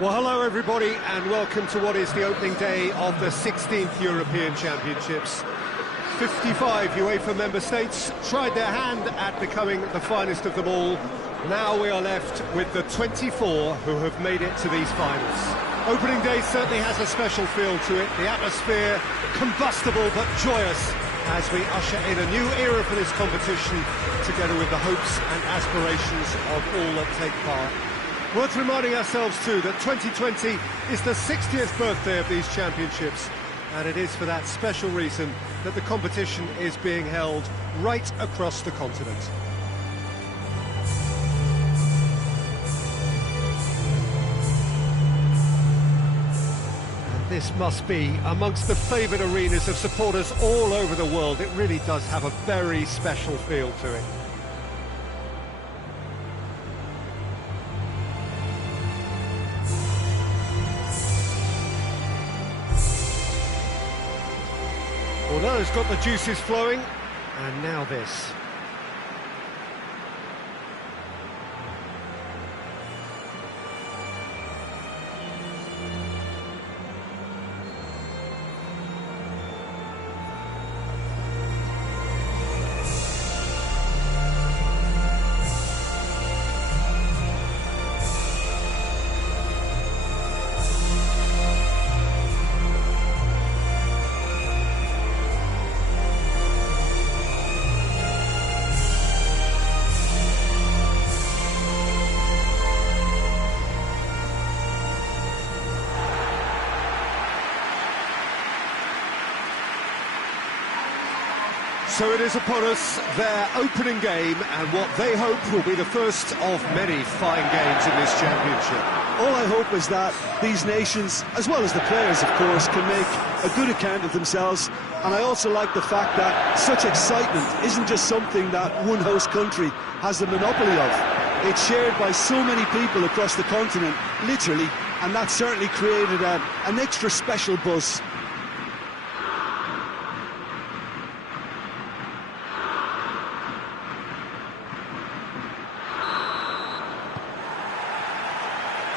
Well, hello everybody, and welcome to what is the opening day of the 16th European Championships. 55 Uefa member states tried their hand at becoming the finest of them all. Now we are left with the 24 who have made it to these finals. Opening day certainly has a special feel to it. The atmosphere, combustible but joyous, as we usher in a new era for this competition, together with the hopes and aspirations of all that take part. Worth reminding ourselves too that 2020 is the 60th birthday of these championships, and it is for that special reason that the competition is being held right across the continent. And this must be amongst the favoured arenas of supporters all over the world. It really does have a very special feel to it. Well, it's got the juices flowing, and now this. So it is upon us, their opening game, and what they hope will be the first of many fine games in this championship. All I hope is that these nations, as well as the players of course, can make a good account of themselves, and I also like the fact that such excitement isn't just something that one host country has the monopoly of. It's shared by so many people across the continent, literally, and that certainly created an extra special buzz.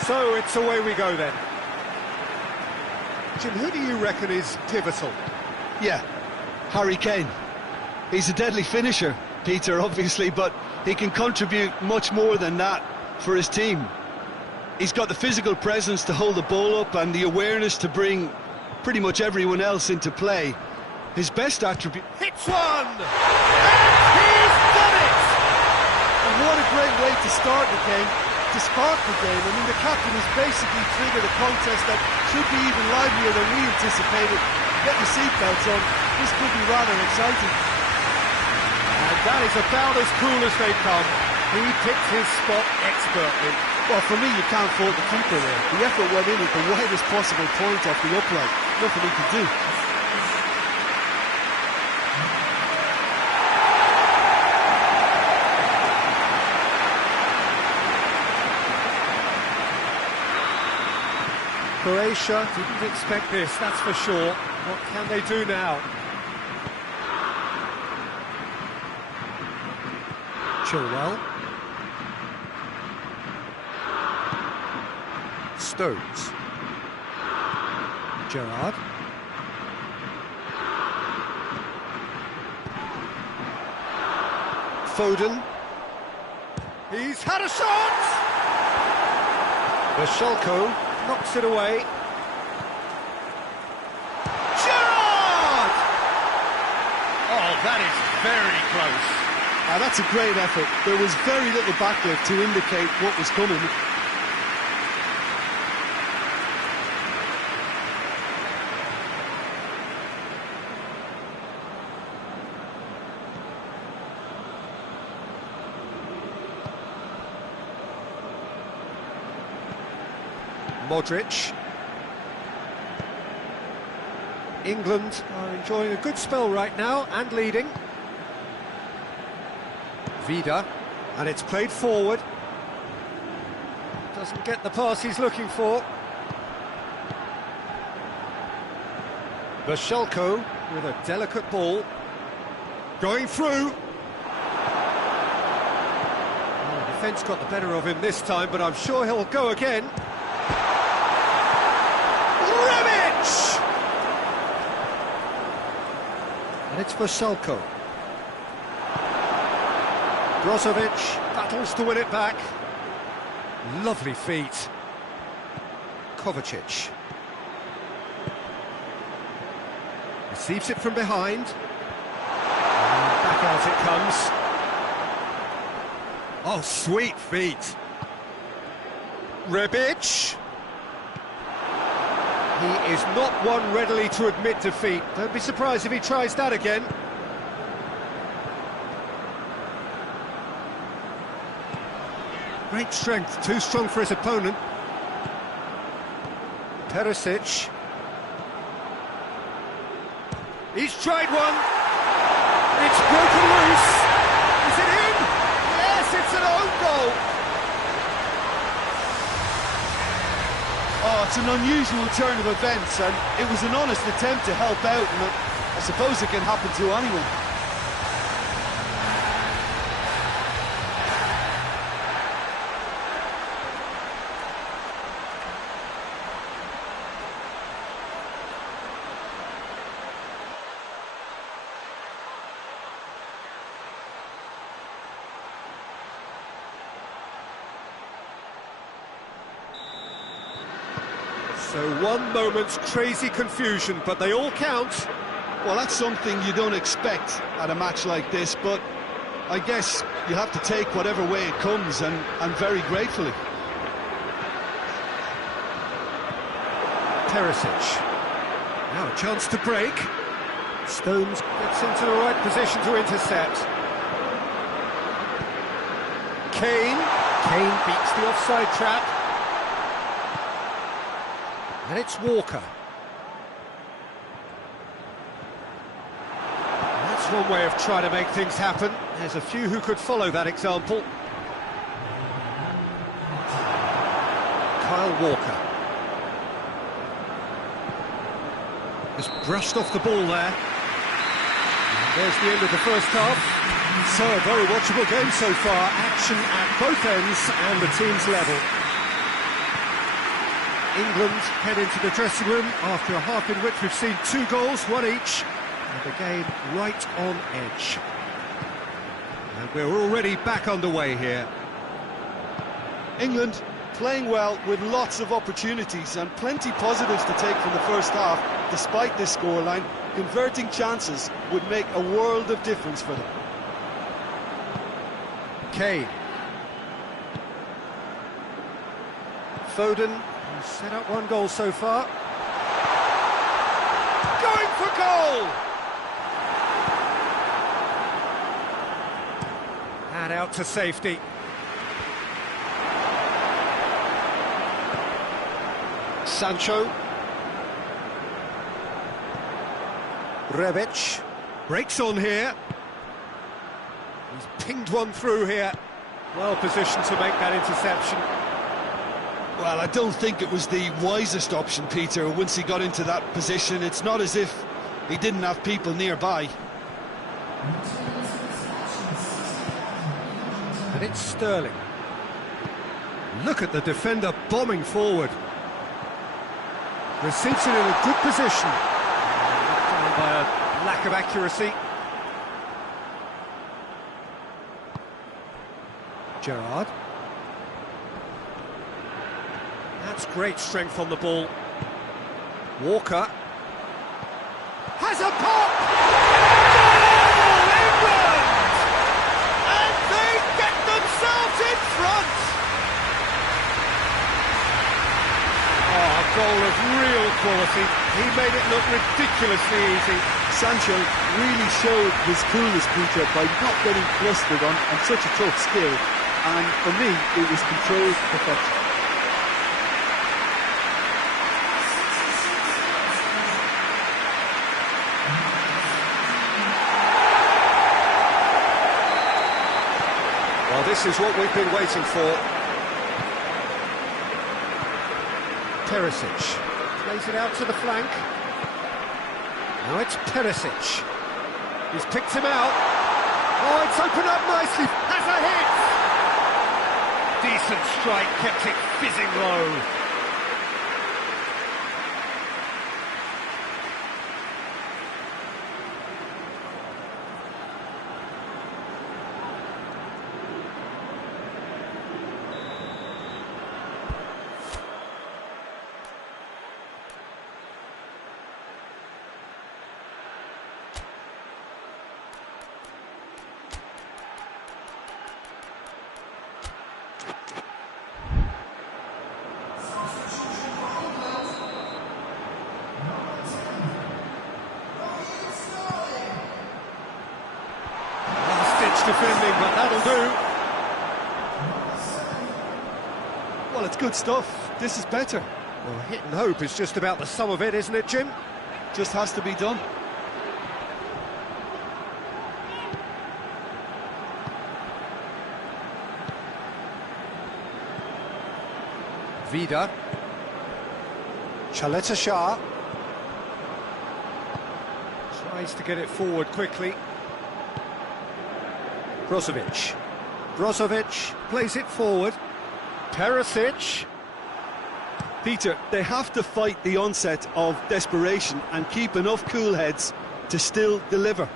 So it's away we go then. Jim, who do you reckon is pivotal? Yeah, Harry Kane. He's a deadly finisher, Peter, obviously, but he can contribute much more than that for his team. He's got the physical presence to hold the ball up and the awareness to bring pretty much everyone else into play. His best attribute... Hits one! And he's done it! And what a great way to start the game, to spark the game. I mean, the captain has basically triggered a contest that should be even livelier than we anticipated. Get your seatbelts on, this could be rather exciting. And that is about as cool as they come. He picked his spot expertly. Well, for me, you can't fault the keeper there. The effort went in at the widest possible point off the upright. Nothing he could do. Croatia didn't expect this, that's for sure. What can they do now? Chilwell. Stones. Gerrard. Foden. He's had a shot! Vashelko knocks it away. Gerrard! Oh, that is very close. That's a great effort. There was very little backlift to indicate what was coming. Modric. England are enjoying a good spell right now and leading. Vida, and it's played forward. Doesn't get the pass he's looking for. Vashelko with a delicate ball. Going through. Oh, the defence got the better of him this time, but I'm sure he'll go again. Rebic! And it's for Salko. Brozovic battles to win it back. Lovely feet. Kovacic. Receives it from behind. And back out it comes. Oh, sweet feet. Rebic. He is not one readily to admit defeat. Don't be surprised if he tries that again. Great strength, too strong for his opponent. Perisic. He's tried one. It's broken loose. Is it in? Yes, it's an own goal. Oh, it's an unusual turn of events, and it was an honest attempt to help out, and I suppose it can happen to anyone. So one moment's crazy confusion, but they all count. Well, that's something you don't expect at a match like this, but I guess you have to take whatever way it comes, and very gratefully. Perisic. Now a chance to break. Stones gets into the right position to intercept. Kane. Kane beats the offside trap. And it's Walker. That's one way of trying to make things happen. There's a few who could follow that example. Kyle Walker. Just brushed off the ball there. And there's the end of the first half. So, a very watchable game so far. Action at both ends and the team's level. England head into the dressing room after a half in which we've seen 2 goals, 1 each, and the game right on edge. And we're already back underway here. England playing well with lots of opportunities and plenty positives to take from the first half. Despite this scoreline, converting chances would make a world of difference for them. Kane. Foden. He's set up 1 goal so far. Going for goal! And out to safety. Sancho. Rebic. Breaks on here. He's pinged one through here. Well positioned to make that interception. Well, I don't think it was the wisest option, Peter, once he got into that position. It's not as if he didn't have people nearby. And it's Sterling. Look at the defender bombing forward. Receives it in a good position. Down by a lack of accuracy. Gerrard. That's great strength on the ball. Walker. Has a pop! Goal, England! And they get themselves in front! Oh, a goal of real quality. He made it look ridiculously easy. Sancho really showed his coolness, Peter, by not getting flustered on such a tough skill. And for me, it was controlled perfection. Well, this is what we've been waiting for. Perisic plays it out to the flank. Now it's Perisic. He's picked him out. Oh, it's opened up nicely. Has a hit. Decent strike, kept it fizzing low. defending, but that'll do. Well, it's good stuff. This is better. Well, hit and hope is just about the sum of it, isn't it, Jim? Just has to be done. Vida. Chaleta Shah. Tries to get it forward quickly. Brozovic. Brozovic plays it forward. Perisic. Peter, they have to fight the onset of desperation and keep enough cool heads to still deliver.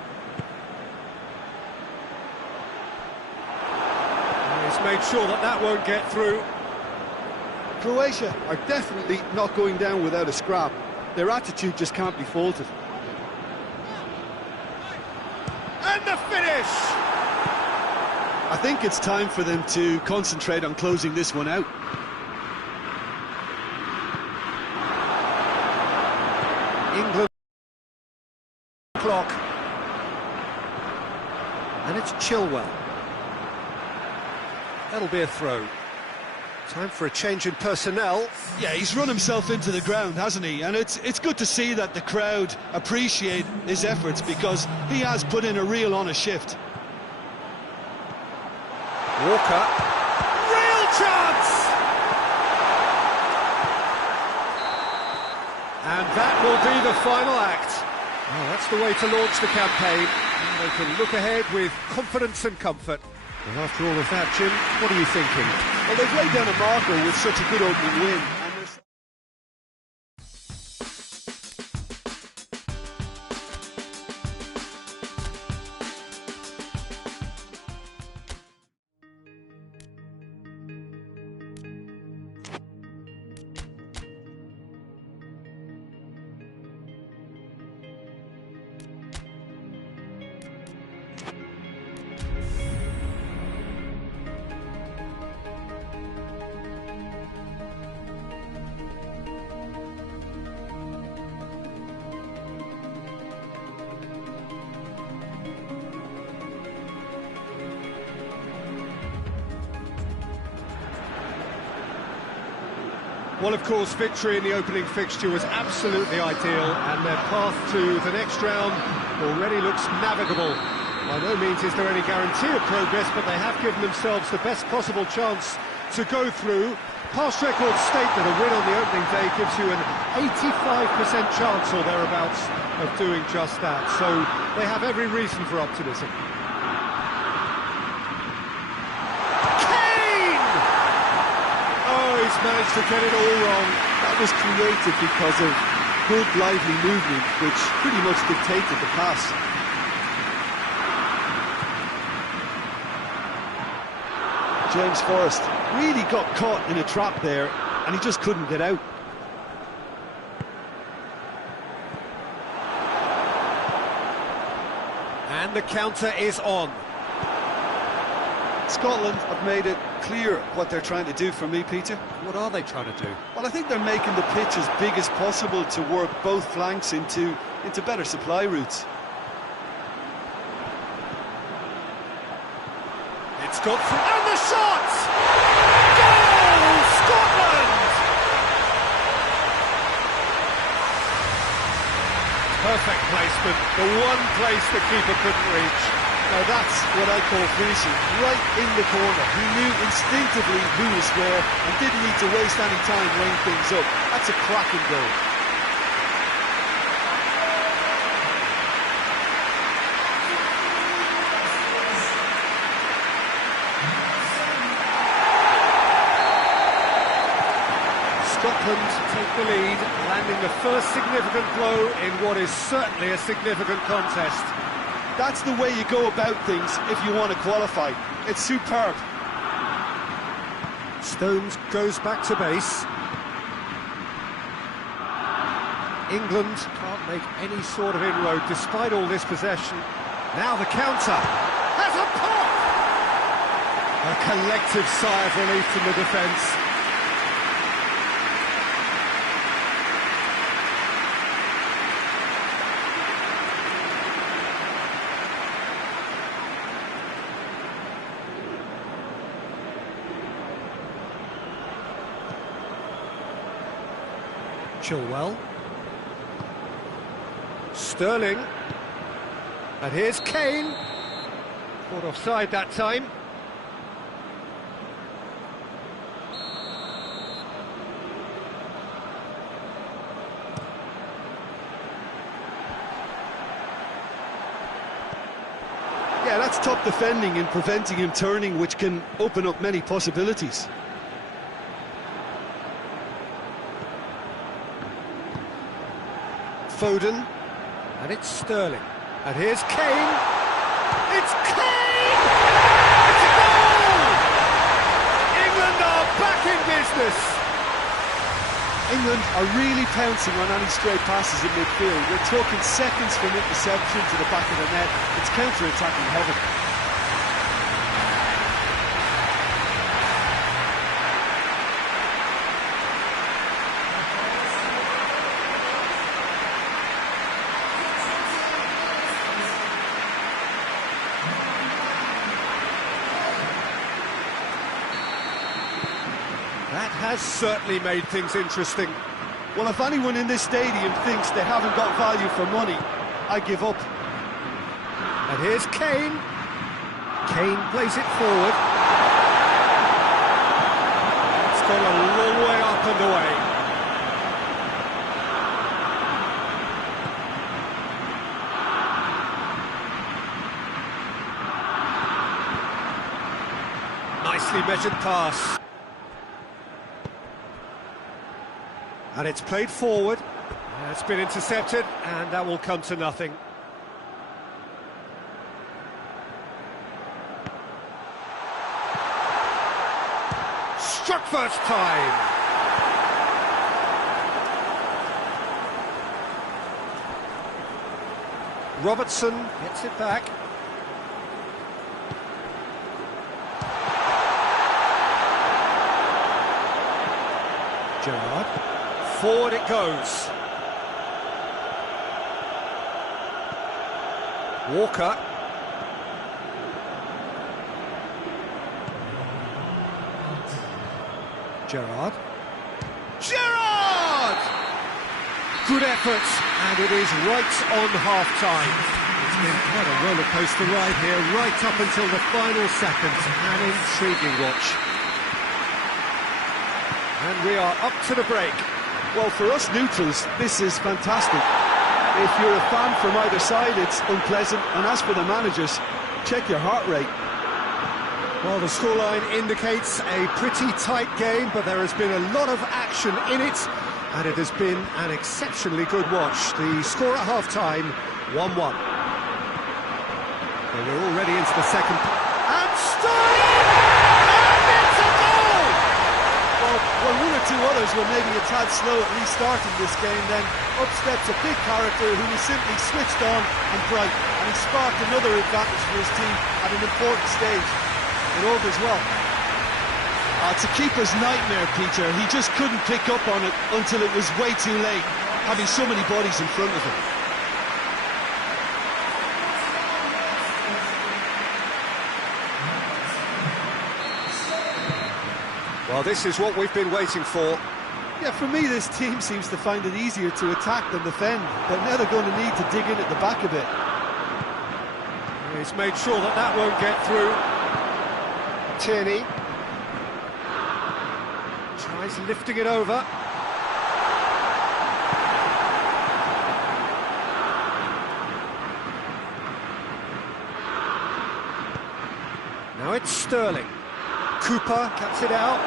He's made sure that that won't get through. Croatia are definitely not going down without a scrap. Their attitude just can't be faulted. And the finish! I think it's time for them to concentrate on closing this one out. England clock. And it's Chilwell. That'll be a throw. Time for a change in personnel. Yeah, he's run himself into the ground, hasn't he? And it's good to see that the crowd appreciate his efforts, because he has put in a real honest shift. Walker. Real chance! And that will be the final act. Well, that's the way to launch the campaign. They can look ahead with confidence and comfort. Well, after all of that, Jim, what are you thinking? Well, they've laid down a marker with such a good opening win. Well, of course, victory in the opening fixture was absolutely ideal, and their path to the next round already looks navigable. By no means is there any guarantee of progress, but they have given themselves the best possible chance to go through. Past records state that a win on the opening day gives you an 85% chance or thereabouts of doing just that, so they have every reason for optimism. He's managed to get it all wrong. That was created because of good, lively movement, which pretty much dictated the pass. James Forrest really got caught in a trap there, and he just couldn't get out. And the counter is on. Scotland have made it clear what they're trying to do for me, Peter. What are they trying to do? Well, I think they're making the pitch as big as possible to work both flanks into better supply routes. It's got through, and the shot! Goal! Scotland! Perfect placement, the one place the keeper couldn't reach. Now that's what I call finishing, right in the corner. He knew instinctively who was where and didn't need to waste any time laying things up. That's a cracking goal. Scotland take the lead, landing the first significant blow in what is certainly a significant contest. That's the way you go about things if you want to qualify. It's superb. Stones goes back to base. England can't make any sort of inroad despite all this possession. Now the counter has a pop! A collective sigh of relief from the defence. Chilwell. Sterling. And here's Kane. Caught offside that time. Yeah, that's top defending and preventing him turning, which can open up many possibilities. Foden. And it's Sterling. And here's Kane. It's Kane! It's a goal! England are back in business. England are really pouncing on any stray passes in midfield. We're talking seconds from interception to the back of the net. It's counter-attacking heaven. That has certainly made things interesting. Well, if anyone in this stadium thinks they haven't got value for money, I give up. And here's Kane. Kane plays it forward. It's gone a long way up and away. Nicely measured pass. And it's played forward. It's been intercepted, and that will come to nothing. Struck first time. Robertson gets it back. Gerrard. Forward it goes. Walker. Gerrard. Gerrard! Good effort, and it is right on half-time. It's been quite a roller coaster ride here, right up until the final seconds. An intriguing watch. And we are up to the break. Well, for us neutrals, this is fantastic. If you're a fan from either side, it's unpleasant. And as for the managers, check your heart rate. Well, the scoreline indicates a pretty tight game, but there has been a lot of action in it, and it has been an exceptionally good watch. The score at half-time, 1-1. Well, we're already into the second... And Sterling! And it's a goal! Well, one or two others were maybe a tad slow at restarting this game, then up steps a big character who was simply switched on and bright, and he sparked another advantage for his team at an important stage. It augurs well. It's a keeper's nightmare, Peter. He just couldn't pick up on it until it was way too late, having so many bodies in front of him. Well, this is what we've been waiting for. Yeah, for me, this team seems to find it easier to attack than defend, but now they're going to need to dig in at the back a bit. He's made sure that that won't get through. Tierney tries lifting it over. Now it's Sterling. Cooper cuts it out.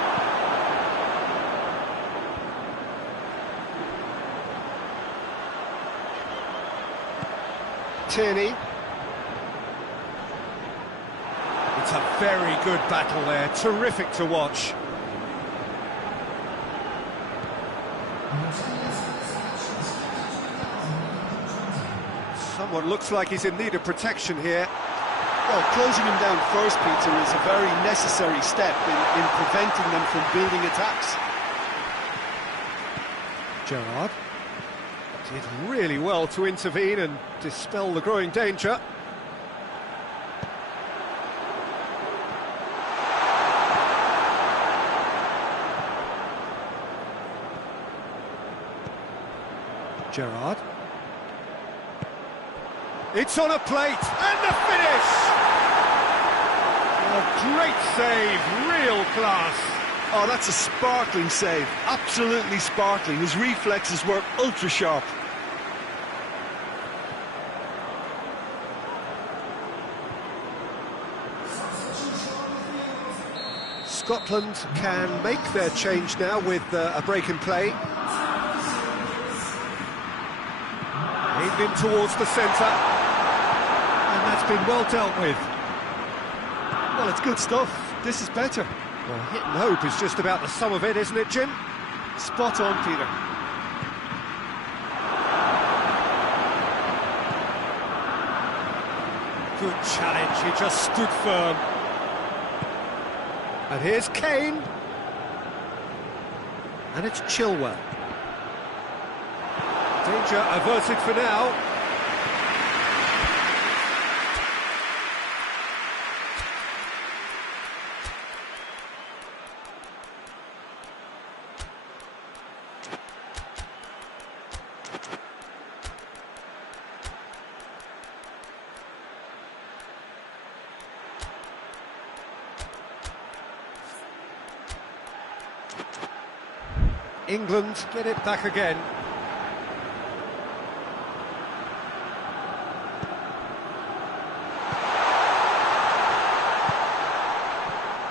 Tierney. It's a very good battle there, terrific to watch. Someone looks like he's in need of protection here. Well, closing him down first, Peter, is a very necessary step in preventing them from building attacks. Gerrard did really well to intervene and dispel the growing danger. Gerrard. It's on a plate, and the finish! A great save, real class. Oh, that's a sparkling save, absolutely sparkling. His reflexes were ultra sharp. Scotland can make their change now with a break in play. Aimed in towards the centre, and that's been well dealt with. Well, it's good stuff. This is better. Well, hit and hope is just about the sum of it, isn't it, Jim? Spot on, Peter. Good challenge, he just stood firm. And here's Kane. And it's Chilwell. Danger averted for now. England get it back again.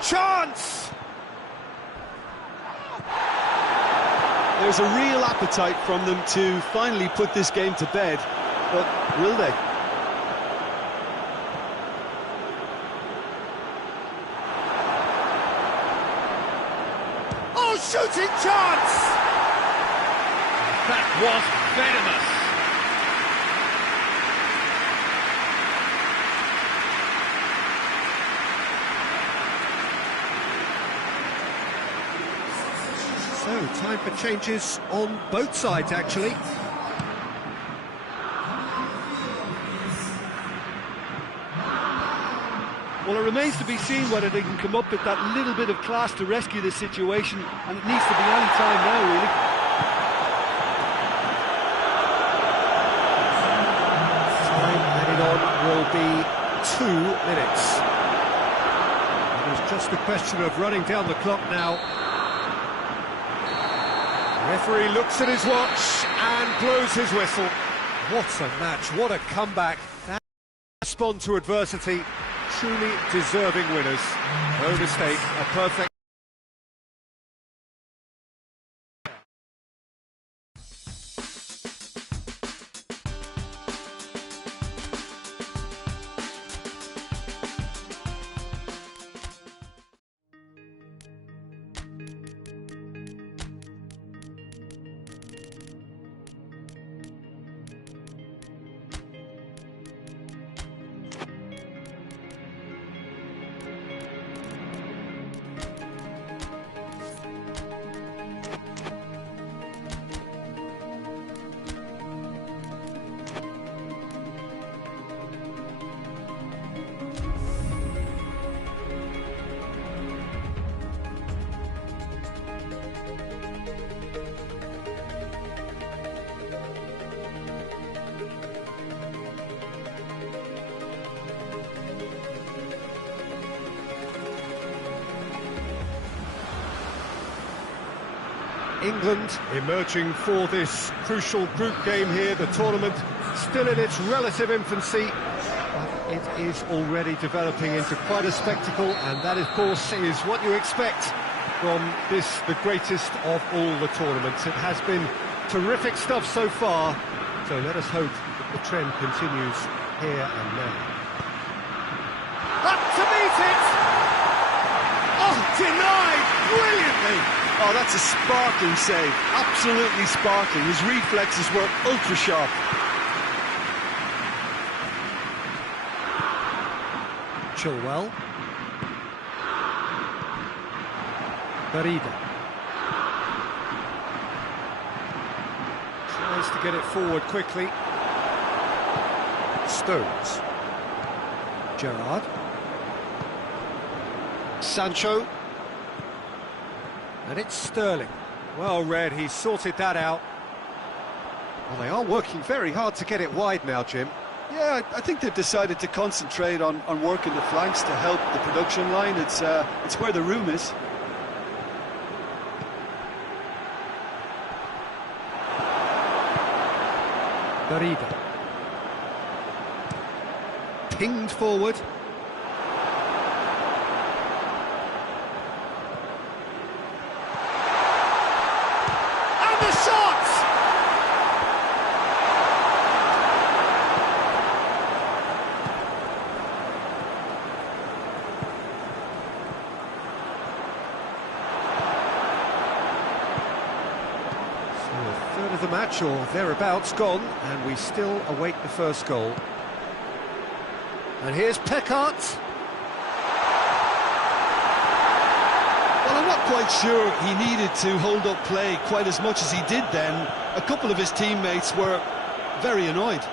Chance! There's a real appetite from them to finally put this game to bed, but will they? Oh, shooting chance! That was venomous. So, time for changes on both sides, actually. Well, it remains to be seen whether they can come up with that little bit of class to rescue this situation, and it needs to be any time now, really. Time added on will be 2 minutes. It was just a question of running down the clock now. The referee looks at his watch and blows his whistle. What a match, what a comeback. That respond to adversity. Truly deserving winners. No mistake, a perfect... England emerging for this crucial group game here. The tournament still in its relative infancy, but it is already developing into quite a spectacle, and that, of course, is what you expect from this, the greatest of all the tournaments. It has been terrific stuff so far, so let us hope that the trend continues here and now. Up to meet it! Oh, denied brilliantly! Oh, that's a sparkling save, absolutely sparkling. His reflexes were ultra sharp. Chilwell. Barida. Tries to get it forward quickly. Stones. Gerrard. Sancho. And it's Sterling. Well read, he sorted that out. Well, they are working very hard to get it wide now, Jim. Yeah, I think they've decided to concentrate on working the flanks to help the production line. It's where the room is. Gerrard. Pinged forward. And the shot! So a third of the match or thereabouts gone, and we still await the first goal. And here's Gerrard. Well, I'm not quite sure he needed to hold up play quite as much as he did then. A couple of his teammates were very annoyed.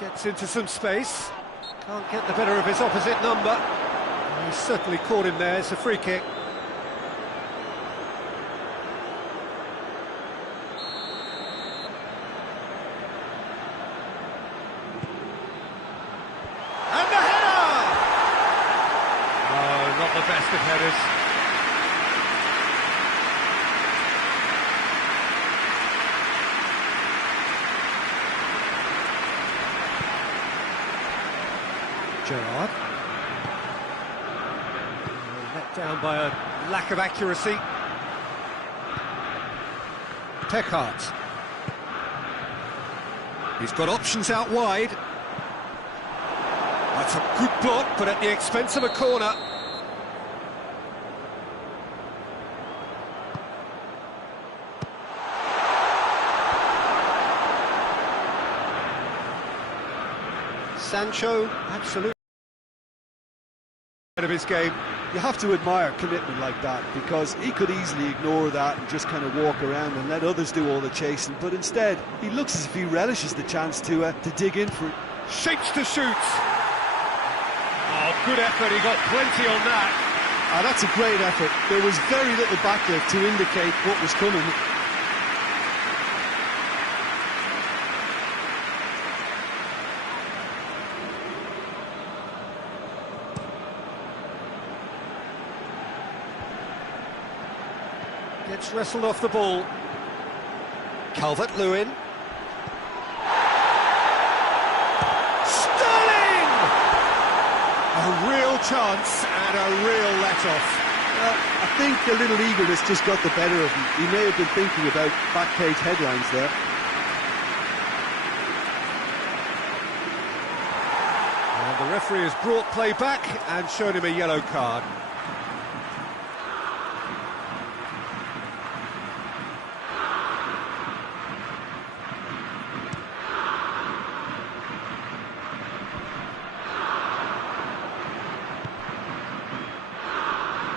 Gets into some space. Can't get the better of his opposite number. He certainly caught him there. It's a free kick. And the header! Oh, not the best of headers. Gerrard. Let down by a lack of accuracy. Gerrard. He's got options out wide. That's a good block, but at the expense of a corner. Sancho, absolutely of his game. You have to admire commitment like that, because he could easily ignore that and just kind of walk around and let others do all the chasing, but instead he looks as if he relishes the chance to dig in for it. Shapes to shoot. Oh, good effort, he got plenty on that. That's a great effort. There was very little backlift to indicate what was coming. Gets wrestled off the ball. Calvert-Lewin. Sterling! A real chance and a real let-off. I think a little eagerness just got the better of him. He may have been thinking about back-page headlines there. And the referee has brought play back and shown him a yellow card.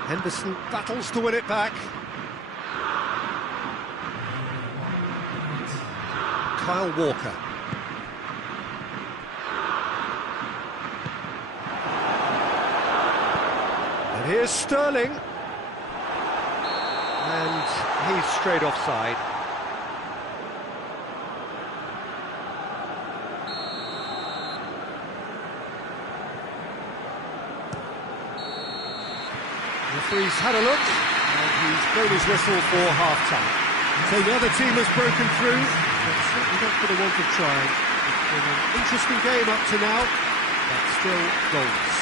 Henderson battles to win it back. Kyle Walker. And here's Sterling. And he's straight offside. The referee's had a look, and he's blown his whistle for half-time. So the other team has broken through, but certainly not for the want of trying. It's been an interesting game up to now, but still goals.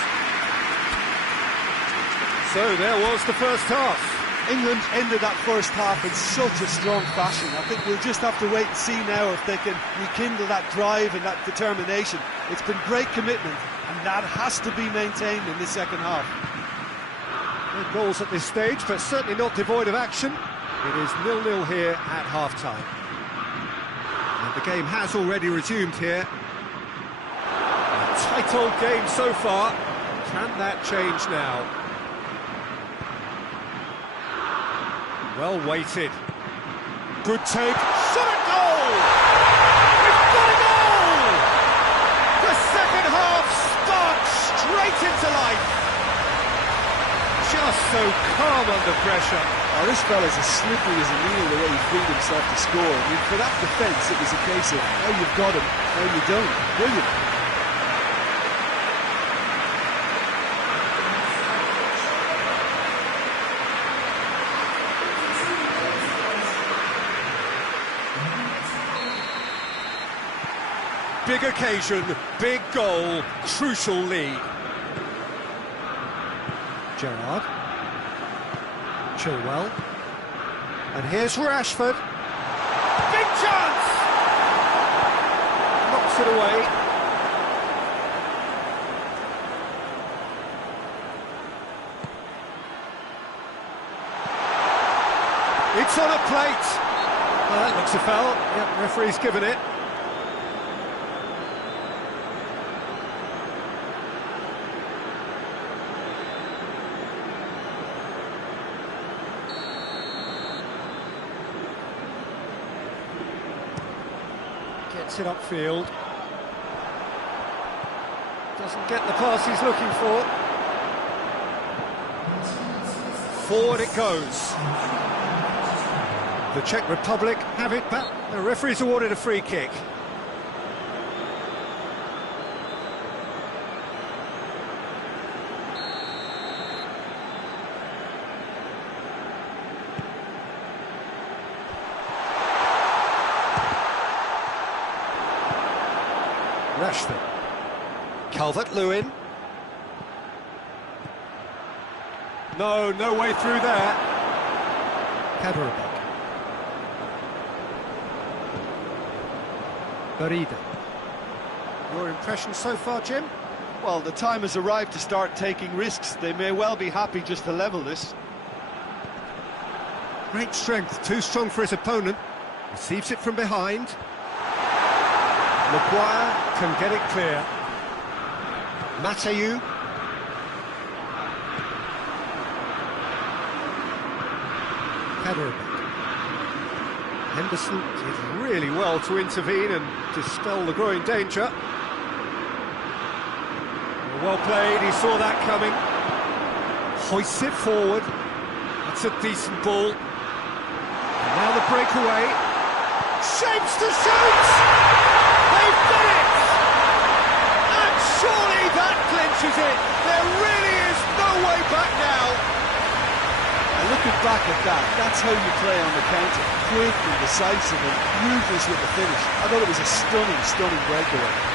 So there was the first half. England ended that first half in such a strong fashion. I think we'll just have to wait and see now if they can rekindle that drive and that determination. It's been great commitment, and that has to be maintained in the second half. No goals at this stage, but certainly not devoid of action. It is 0-0 here at half-time. And the game has already resumed here. A tight old game so far. Can that change now? Well weighted. Good take. Shot at goal! We've got a goal! The second half starts straight into life. just so calm under pressure. Oh, this fella's as slippery as a needle the way he freed himself to score. I mean, for that defence, it was a case of, now you've got him, now you don't. Brilliant. Big occasion, big goal, crucial lead. Gerrard. Chilwell. And here's Rashford. Big chance! Knocks it away. It's on a plate. Well, that looks a foul. Yep, referee's given it. Gets it upfield. Doesn't get the pass he's looking for. Forward it goes. The Czech Republic have it back. The referee's awarded a free kick. Rashford. Calvert-Lewin. No way through there. Kaderabek. Barida. Your impression so far, Jim? Well, the time has arrived to start taking risks. They may well be happy just to level this. Great strength, too strong for his opponent. Receives it from behind. Maguire can get it clear. Mateu. Kaderabek. Henderson did really well to intervene and dispel the growing danger. Well played, he saw that coming. Hoists it forward. That's a decent ball. And now the breakaway. Shapes to shoot! They've done it! And surely that clinches it. There really is no way back now. And looking back at that, that's how you play on the counter. Quick and decisive and ruthless with the finish. I thought it was a stunning breakaway.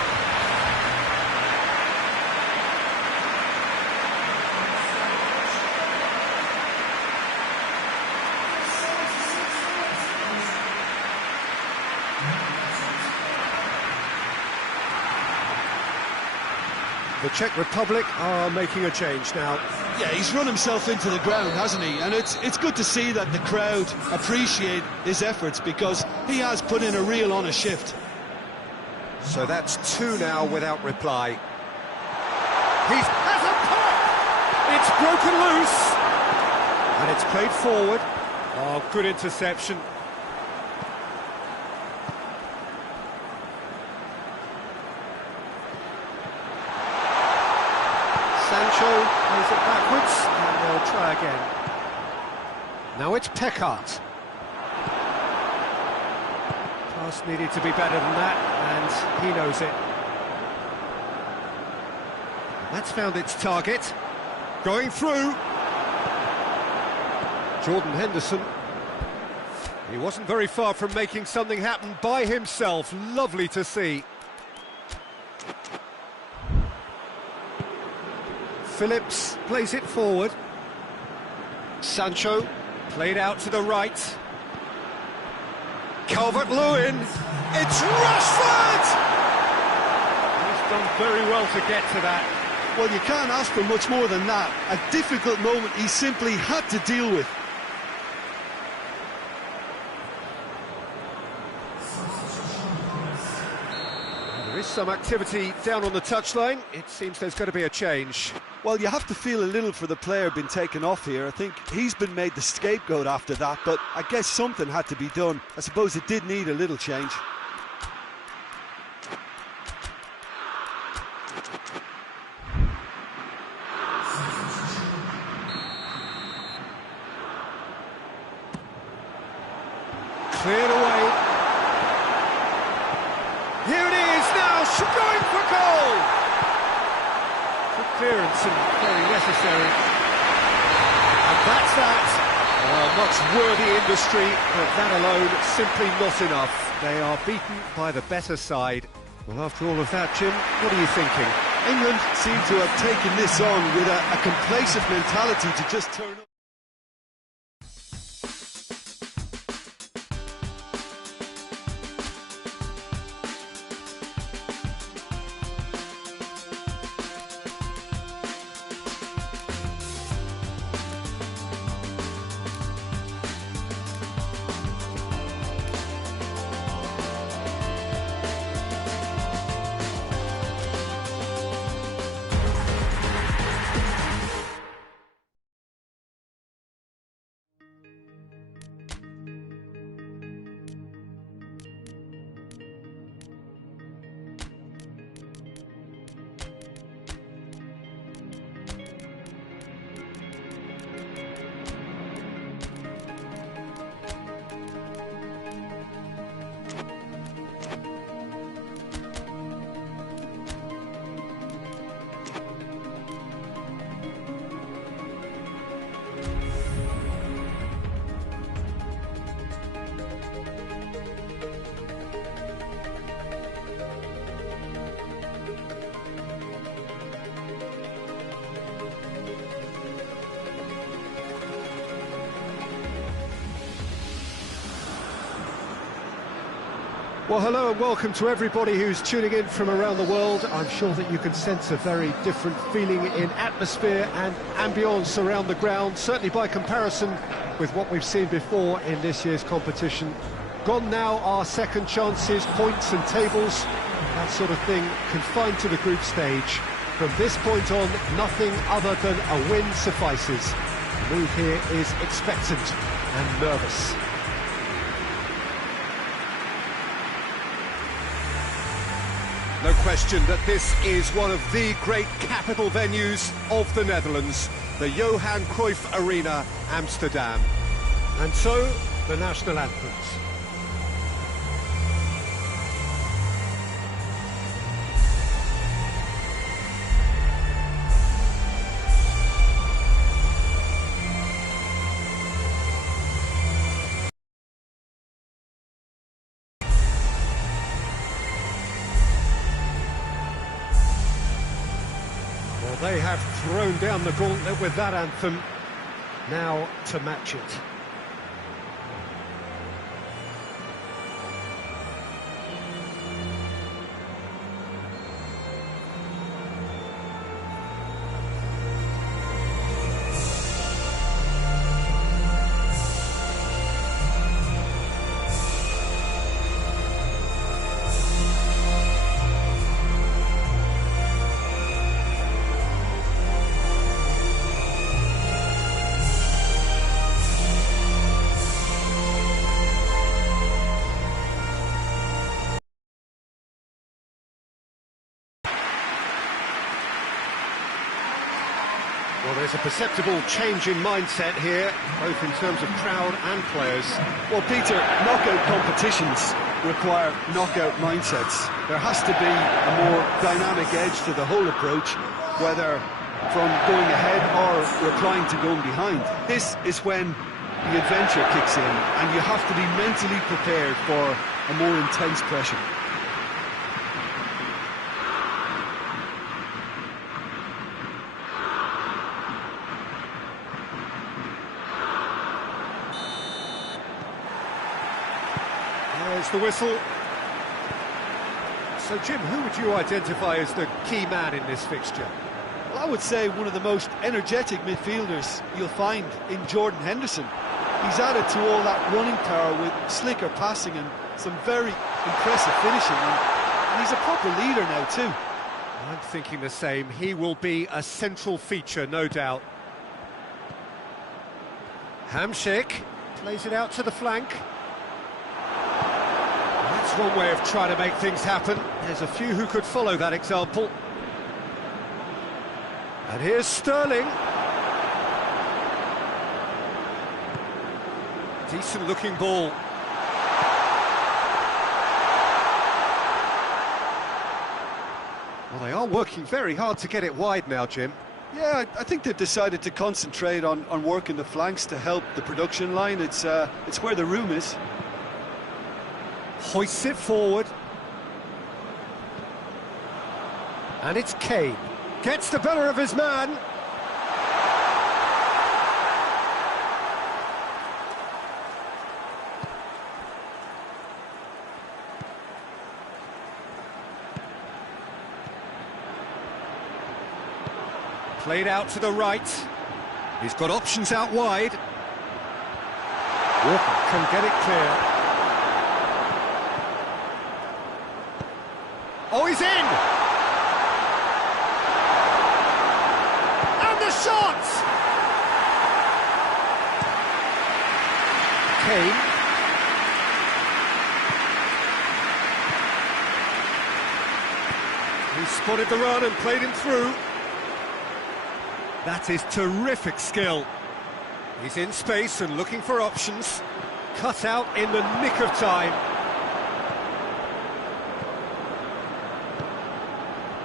The Czech Republic are making a change now. Yeah, he's run himself into the ground, hasn't he? And it's good to see that the crowd appreciate his efforts because he has put in a real honest shift. So that's two now without reply. He has a pop! It's broken loose! And it's played forward. Oh, good interception. Sancho plays it backwards, and they'll try again. Now it's Pekart. Pass needed to be better than that, and he knows it. That's found its target. Going through. Jordan Henderson. He wasn't very far from making something happen by himself. Lovely to see. Phillips plays it forward. Sancho played out to the right. Calvert-Lewin. It's Rashford! He's done very well to get to that. Well, you can't ask for much more than that. A difficult moment he simply had to deal with. There is some activity down on the touchline. It seems there's going to be a change. Well, you have to feel a little for the player being taken off here. I think he's been made the scapegoat after that, but I guess something had to be done. I suppose it did need a little change. Cleared away. Here it is now, going for goal! Good clearance and very necessary. And that's that. Much worthy industry, but that alone simply not enough. They are beaten by the better side. Well, after all of that, Jim, what are you thinking? England seem to have taken this on with a complacent mentality to just turn up. Well, hello and welcome to everybody who's tuning in from around the world. I'm sure that you can sense a very different feeling in atmosphere and ambience around the ground, certainly by comparison with what we've seen before in this year's competition. Gone now are second chances, points and tables, that sort of thing confined to the group stage. From this point on, nothing other than a win suffices. The move here is expectant and nervous. No question that this is one of the great capital venues of the Netherlands, the Johan Cruyff Arena, Amsterdam. And so, the national anthems. They have thrown down the gauntlet with that anthem, now to match it. Well, there's a perceptible change in mindset here, both in terms of crowd and players. Well, Peter, knockout competitions require knockout mindsets. There has to be a more dynamic edge to the whole approach, whether from going ahead or replying to going behind. This is when the adventure kicks in, and you have to be mentally prepared for a more intense pressure. There's the whistle. So, Jim, who would you identify as the key man in this fixture? Well, I would say one of the most energetic midfielders you'll find in Jordan Henderson. He's added to all that running power with slicker passing and some very impressive finishing. And he's a proper leader now, too. I'm thinking the same. He will be a central feature, no doubt. Hamsik plays it out to the flank. That's one way of trying to make things happen. There's a few who could follow that example. And here's Sterling. Decent looking ball. Well, they are working very hard to get it wide now, Jim. Yeah, I think they've decided to concentrate on working the flanks to help the production line. It's where the room is. Hoists it forward. And it's Kane. Gets the better of his man. Played out to the right. He's got options out wide. Walker can get it clear. Oh, he's in! And the shot! Kane. He spotted the run and played him through. That is terrific skill. He's in space and looking for options. Cut out in the nick of time.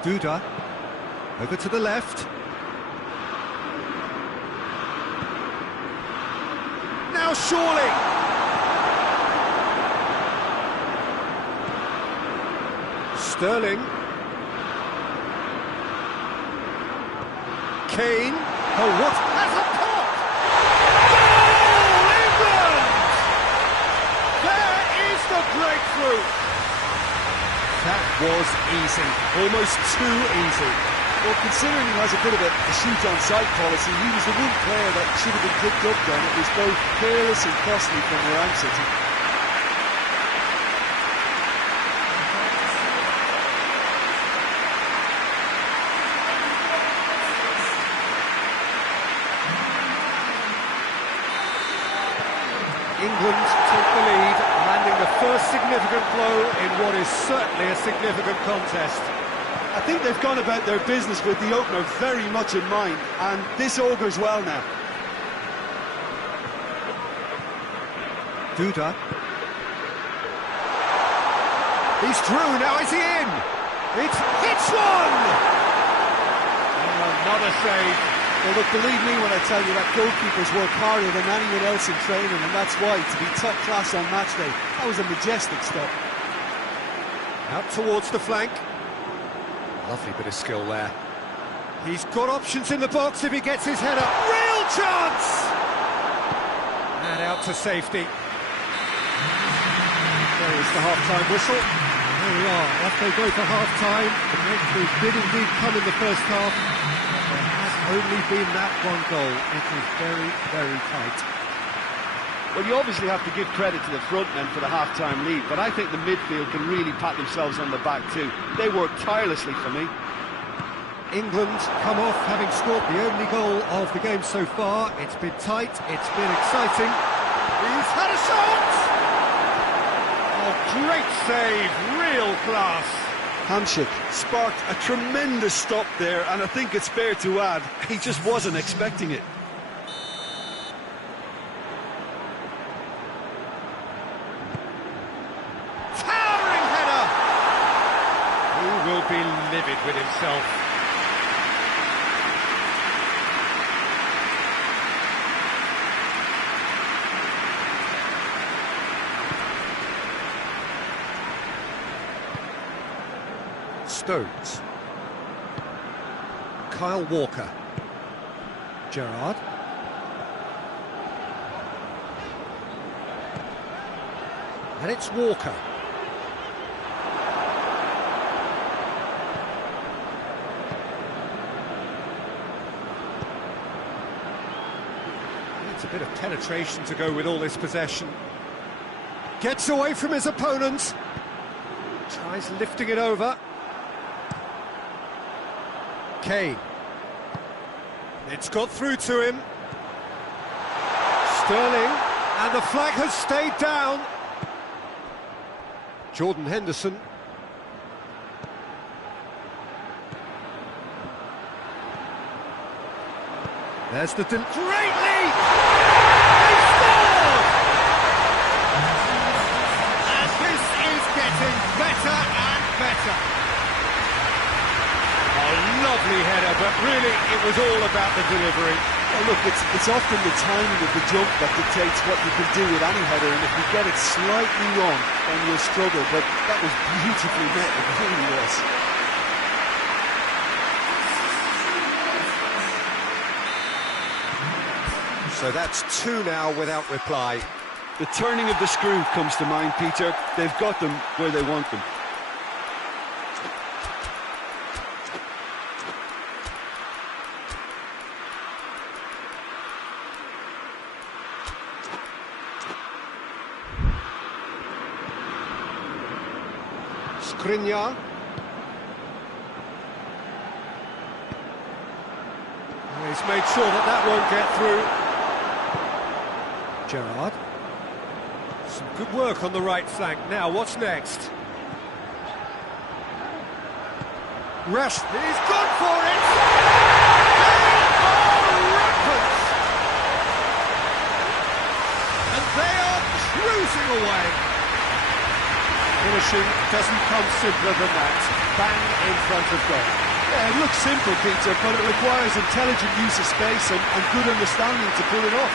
Duda, over to the left. Now surely! Sterling. Kane. Oh, what? That's a pop! Goal, England! There is the breakthrough. That was easy, almost too easy. Well, considering he has a bit of a shoot-on-sight policy, he was the one player that should have been picked up then. It was both careless and costly from Moran City. England take the lead, landing the first significant blow in what is certainly a significant contest. I think they've gone about their business with the opener very much in mind, and this augurs well now. Duda. He's through, now is he in? It's hits one! Oh, another save. Well, look, believe me when I tell you that goalkeepers work harder than anyone else in training, and that's why, to be top class on match day, that was a majestic stop. Out towards the flank. Lovely bit of skill there. He's got options in the box if he gets his head up. Real chance! And out to safety. There is the half-time whistle. There we are, off they go for half-time. The breakthrough did indeed come in the first half. There has only been that one goal. It is very, very tight. Well, you obviously have to give credit to the front men for the half-time lead, but I think the midfield can really pat themselves on the back too. They worked tirelessly for me. England come off having scored the only goal of the game so far. It's been tight, it's been exciting. He's had a shot! Oh, great save, real class. Hamsik sparked a tremendous stop there, and I think it's fair to add, he just wasn't expecting it. Towering header! He will be livid with himself. Stones. Kyle Walker. Gerrard. And it's Walker. Needs a bit of penetration to go with all this possession. Gets away from his opponent. Tries lifting it over. Kane. It's got through to him. Sterling, and the flag has stayed down. Jordan Henderson. There's the great lead! He scored! And this is getting better and better. Lovely header, but really it was all about the delivery. Well, look, it's often the timing of the jump that dictates what you can do with any header, and if you get it slightly wrong, then you'll struggle. But that was beautifully met, it really was. So that's two now without reply. The turning of the screw comes to mind, Peter. They've got them where they want them. Skriniar. He's made sure that won't get through. Gerrard. Some good work on the right flank. Now, what's next? Rush. He's gone for it! They are rampant! And they are cruising away. Finishing doesn't come simpler than that. Bang in front of goal. Yeah, it looks simple, Peter, but it requires intelligent use of space and good understanding to pull it off.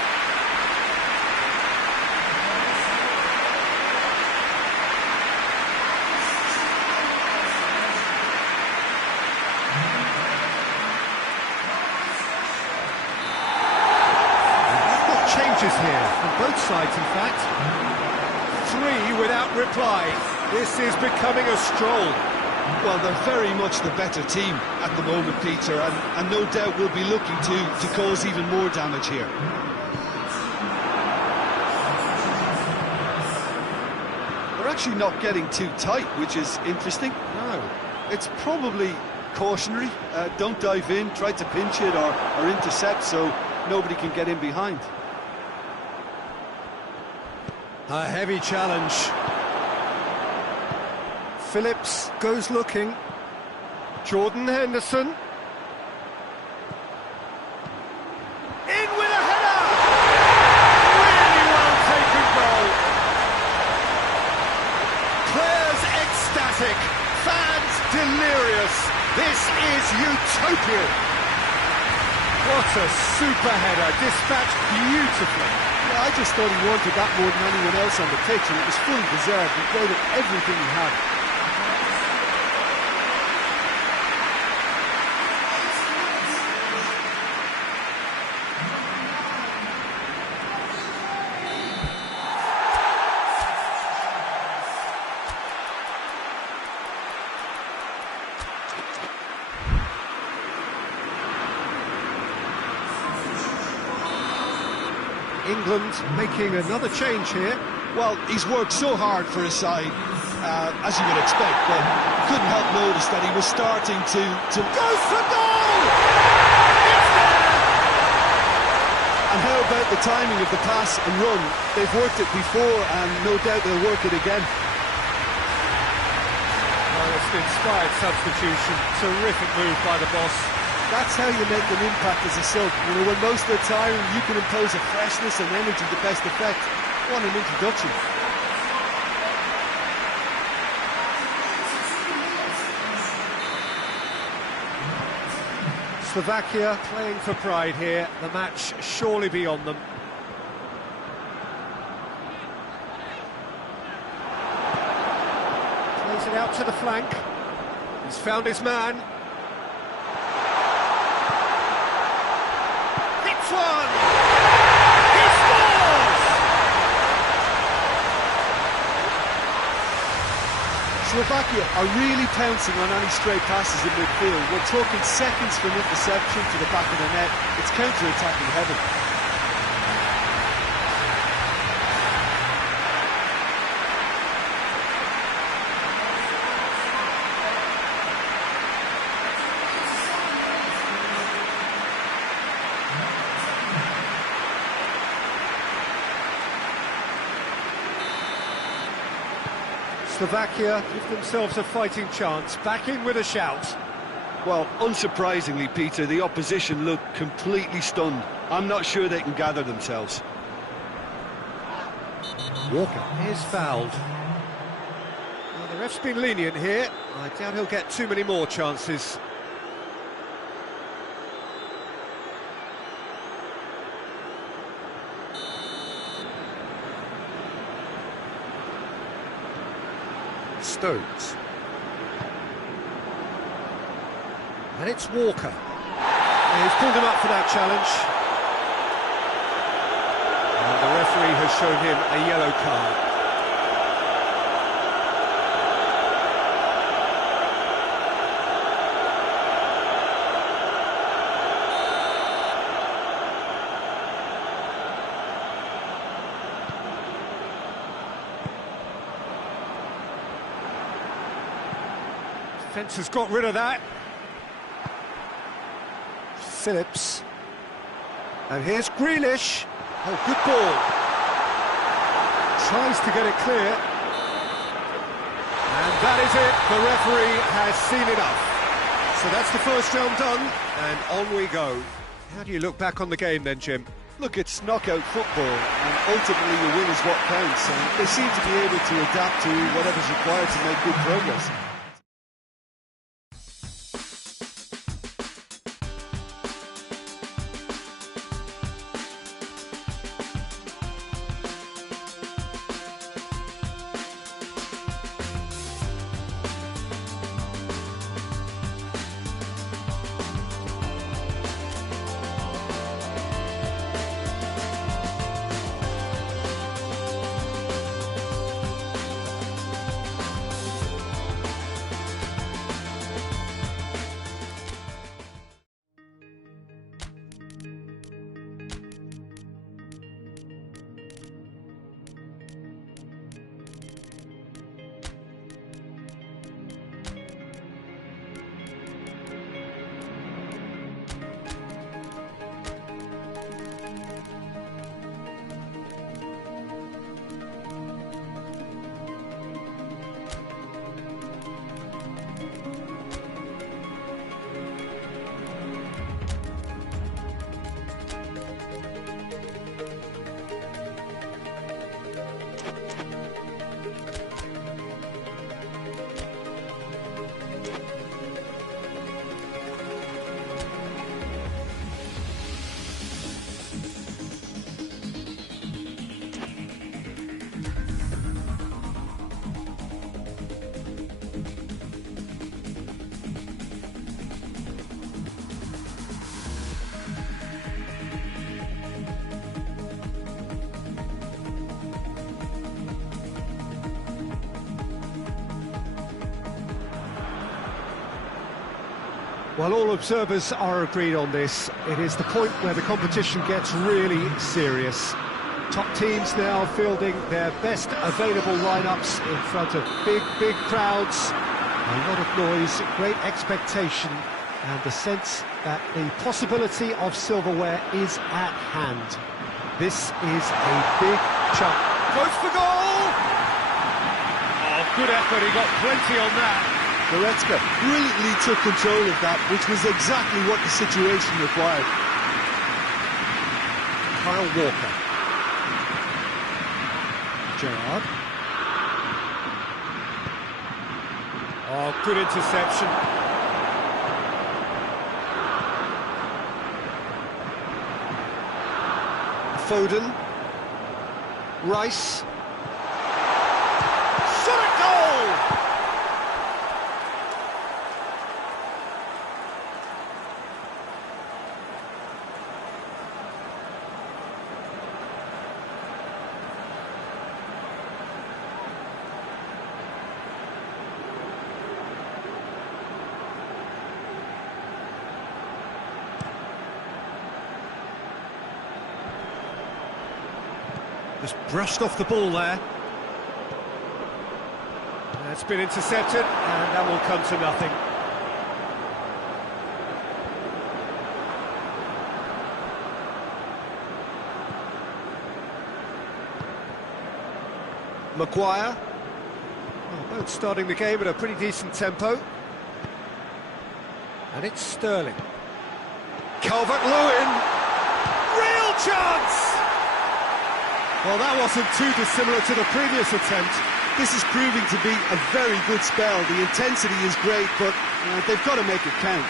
Changes here, on both sides in fact. Three without reply. This is becoming a stroll. Well, they're very much the better team at the moment, Peter, and no doubt will be looking to cause even more damage here. They're actually not getting too tight, which is interesting. No. It's probably cautionary. Don't dive in, try to pinch it or intercept so nobody can get in behind. A heavy challenge. Phillips goes looking. Jordan Henderson. In with a header! Really well taken goal. Players ecstatic. Fans delirious. This is utopian. What a super header, dispatched beautifully. Yeah, I just thought he wanted that more than anyone else on the pitch, and it was fully deserved. He gave it everything he had. England making another change here. Well, he's worked so hard for his side, as you would expect, but couldn't help notice that he was starting to... Goes for goal! It's there! And how about the timing of the pass and run? They've worked it before, and no doubt they'll work it again. Well, it's an inspired substitution. Terrific move by the boss. That's how you make an impact as a sub. You know, when most are tiring, you can impose a freshness and energy to best effect. What an introduction. Slovakia playing for pride here. The match surely beyond them. Plays it out to the flank. He's found his man. One! He scores! Slovakia are really pouncing on any stray passes in midfield. We're talking seconds from interception to the back of the net. It's counter-attacking heaven. Slovakia give themselves a fighting chance, back in with a shout. Well, unsurprisingly, Peter, the opposition look completely stunned. I'm not sure they can gather themselves. Walker is fouled. Well, the ref's been lenient here. I doubt he'll get too many more chances. Stones. And it's Walker. And he's pulled him up for that challenge. And the referee has shown him a yellow card. Defence has got rid of that. Phillips. And here's Grealish. Oh, good ball. Tries to get it clear. And that is it. The referee has seen enough. So that's the first round done, and on we go. How do you look back on the game then, Jim? Look, it's knockout football, and ultimately your win is what counts. And they seem to be able to adapt to whatever's required to make good progress. Well, all observers are agreed on this. It is the point where the competition gets really serious. Top teams now fielding their best available lineups in front of big crowds. A lot of noise, great expectation, and the sense that the possibility of silverware is at hand. This is a big chunk. Goes for goal! Oh, good effort, he got plenty on that. Goretzka brilliantly took control of that, which was exactly what the situation required. Kyle Walker. Gerrard. Oh, good interception. Foden. Rice. Shot at goal! Just brushed off the ball there. That's been intercepted, and that will come to nothing. Maguire. Oh, both starting the game at a pretty decent tempo. And it's Sterling. Calvert-Lewin. Real chance! Well, that wasn't too dissimilar to the previous attempt. This is proving to be a very good spell. The intensity is great, but they've got to make it count.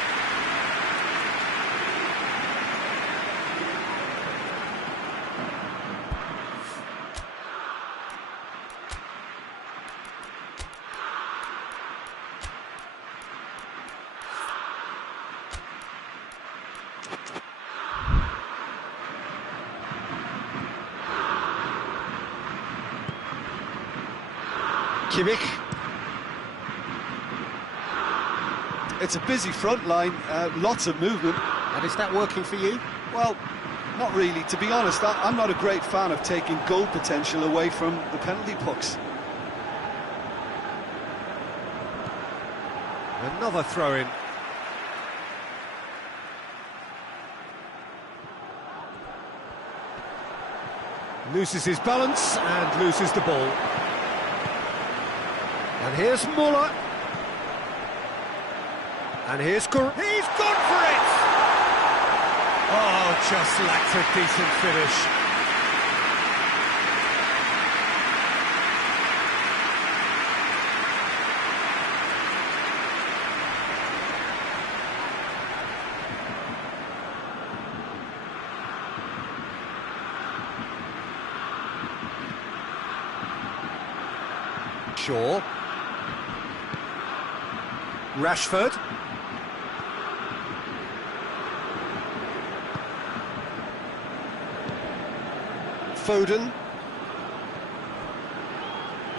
Kimmich. It's a busy front line, lots of movement. And is that working for you? Well, not really. To be honest, I'm not a great fan of taking goal potential away from the penalty box. Another throw-in. Loses his balance and loses the ball. And here's Muller. And he's gone for it! Oh, just lacked a decent finish. Shaw. Rashford. Foden.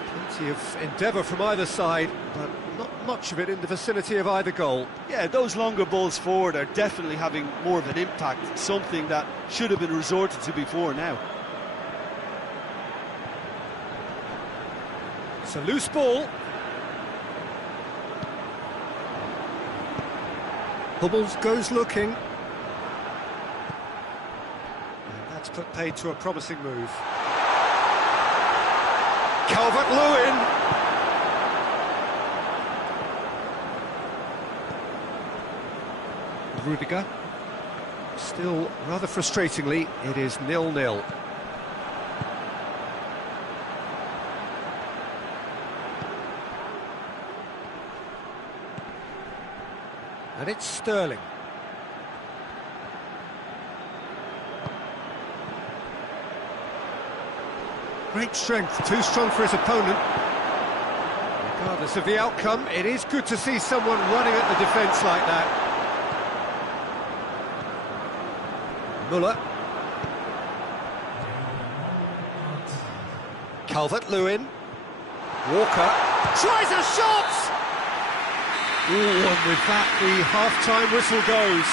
Plenty of endeavour from either side, but not much of it in the vicinity of either goal. Yeah, those longer balls forward are definitely having more of an impact, something that should have been resorted to before now. It's a loose ball. Hummels goes looking. And that's put paid to a promising move. Calvert-Lewin. Rudiger. Still, rather frustratingly, it is 0-0. And it's Sterling. Great strength, too strong for his opponent. Regardless of the outcome, it is good to see someone running at the defence like that. Muller. Calvert-Lewin. Walker. Tries a shot! Ooh, and with that, the half-time whistle goes.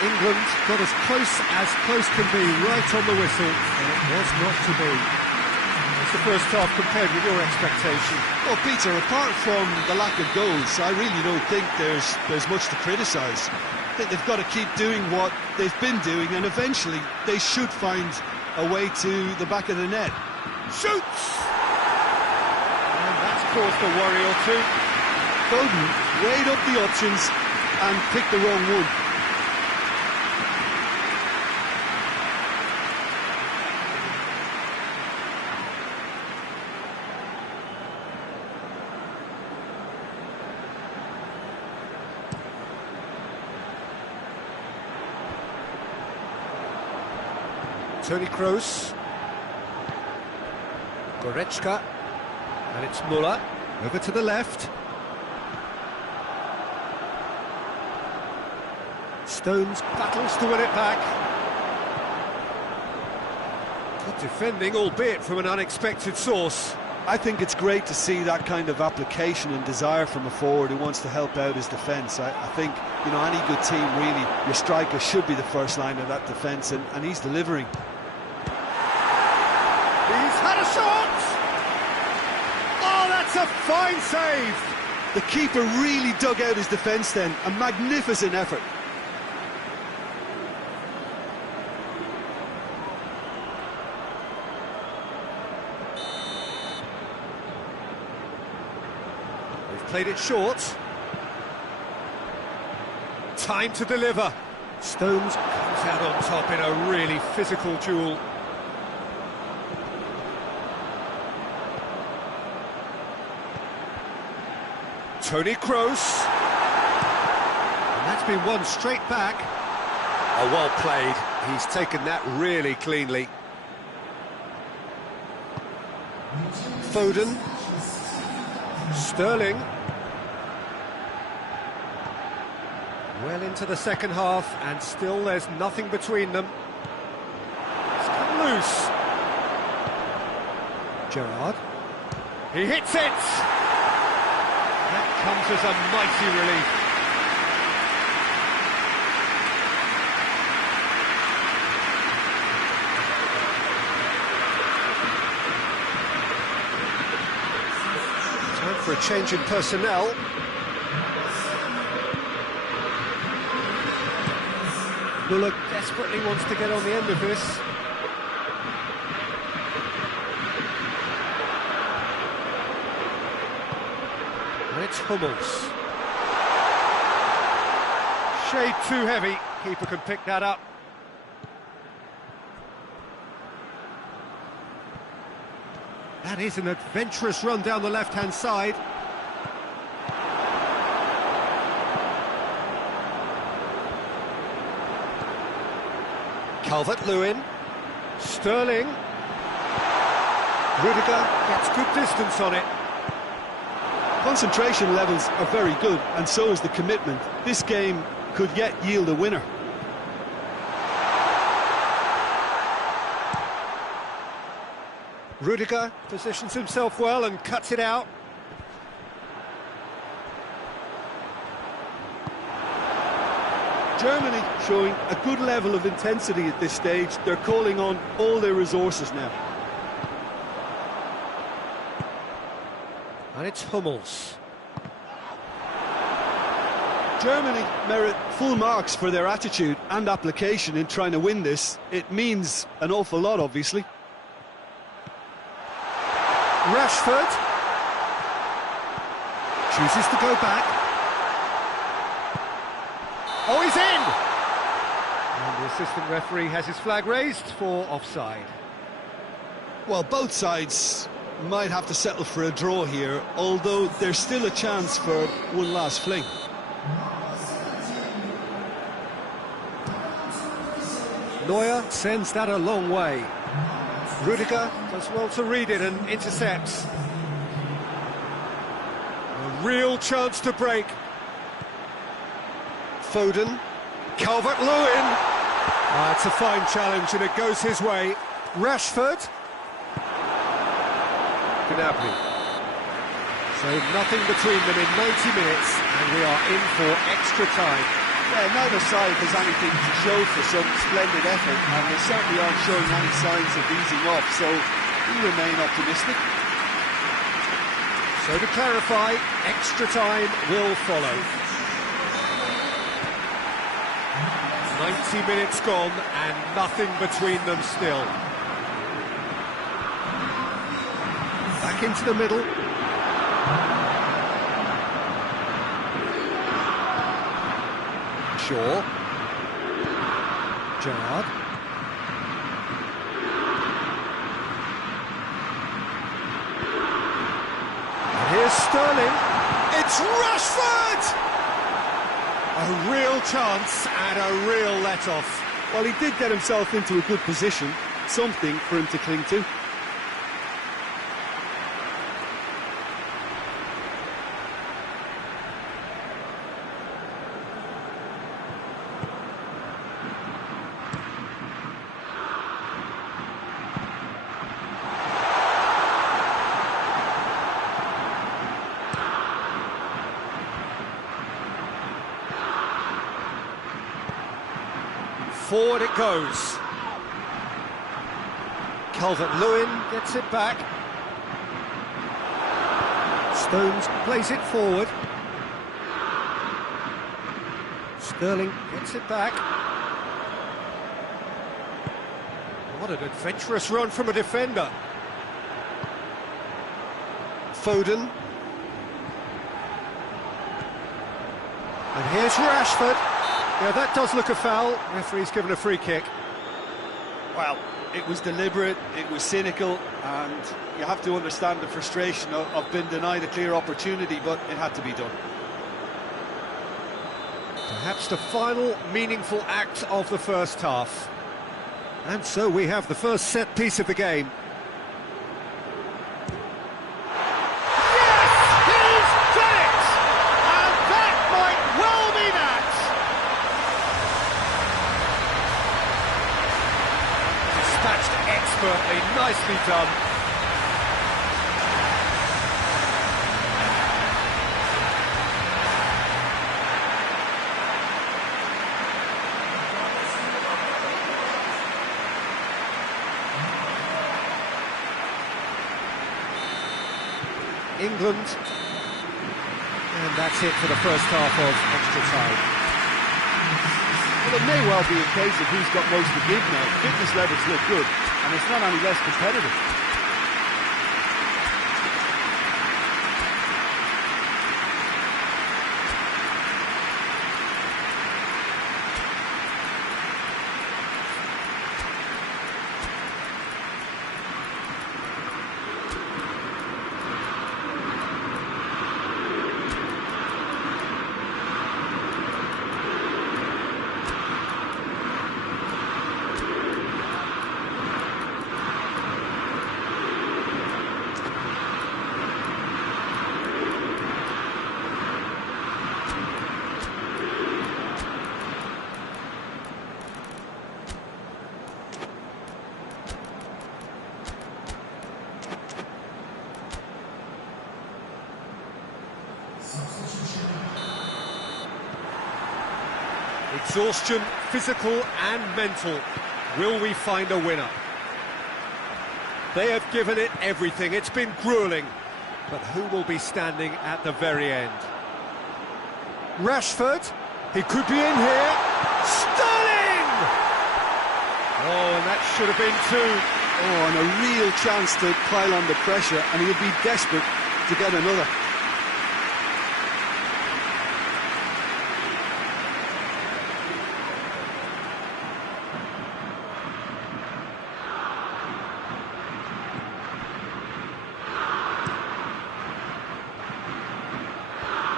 England got as close can be, right on the whistle, and it was not to be. It's the first half compared with your expectation. Well, Peter, apart from the lack of goals, I really don't think there's much to criticise. I think they've got to keep doing what they've been doing, and eventually they should find a way to the back of the net. Shoots! And that's caused a worry or two. Foden weighed up the options and picked the wrong one. Toni Kroos. Goretzka. And it's Muller. Over to the left. Stones battles to win it back. Good defending, albeit from an unexpected source. I think it's great to see that kind of application and desire from a forward who wants to help out his defence. I think, you know, any good team, really, your striker should be the first line of that defence, and he's delivering. He's had a shot! Oh, that's a fine save! The keeper really dug out his defence then, a magnificent effort. Played it short. Time to deliver. Stones comes out on top in a really physical duel. Toni Kroos. And that's been won straight back. Oh, well played. He's taken that really cleanly. Foden. Sterling. Well into the second half, and still there's nothing between them. It's come loose. Gerrard. He hits it! comes as a mighty relief. Time for a change in personnel. Muller desperately wants to get on the end of this. And it's Hummels. Shade too heavy. Keeper can pick that up. That is an adventurous run down the left-hand side. Calvert-Lewin. Sterling. Rudiger gets good distance on it. Concentration levels are very good, and so is the commitment. This game could yet yield a winner. Rudiger positions himself well and cuts it out. Germany showing a good level of intensity at this stage. They're calling on all their resources now. And it's Hummels. Germany merit full marks for their attitude and application in trying to win this. It means an awful lot, obviously. Rashford chooses to go back. Oh, he's in! And the assistant referee has his flag raised for offside. Well, both sides might have to settle for a draw here, although there's still a chance for one last fling. Neuer sends that a long way. Rudiger does well to read it and intercepts. A real chance to break. Foden. Calvert-Lewin. It's a fine challenge and it goes his way. Rashford. Gnabry. So nothing between them in 90 minutes and we are in for extra time. Yeah, neither side has anything to show for some splendid effort, and they certainly aren't showing any signs of easing off, so we remain optimistic. So to clarify, extra time will follow. 90 minutes gone and nothing between them still. Back into the middle. Shaw. Gerrard. And here's Sterling. It's Rashford! A real chance and a real let-off. Well, he did get himself into a good position, something for him to cling to. Forward it goes. Calvert-Lewin gets it back. Stones plays it forward. Sterling gets it back. What an adventurous run from a defender. Foden. And here's Rashford. Yeah, that does look a foul. Referee's given a free kick. Well, it was deliberate, it was cynical, and you have to understand the frustration of being denied a clear opportunity, but it had to be done. Perhaps the final meaningful act of the first half. And so we have the first set piece of the game. Expertly, nicely done. England. And that's it for the first half of extra time. Well, it may well be a case of who's got most to give now. Fitness levels look good, and it's not any less competitive. Exhaustion, physical and mental. Will we find a winner? They have given it everything. It's been gruelling. But who will be standing at the very end? Rashford. He could be in here. Sterling! Oh, and that should have been two. Oh, and a real chance to pile on the pressure, and he would be desperate to get another.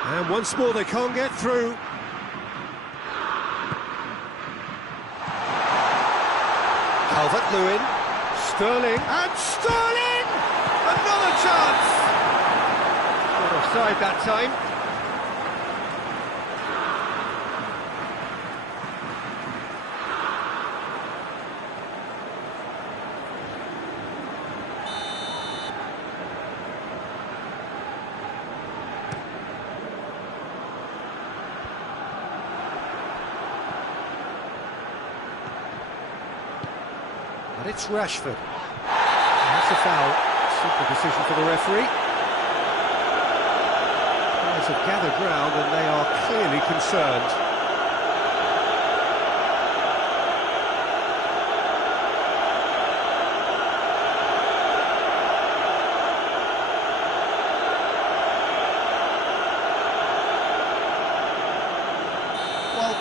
And once more they can't get through. Calvert-Lewin, Sterling, and Sterling! Another chance! Not offside that time. And it's Rashford. And that's a foul. Simple decision for the referee. Players have gathered round and they are clearly concerned.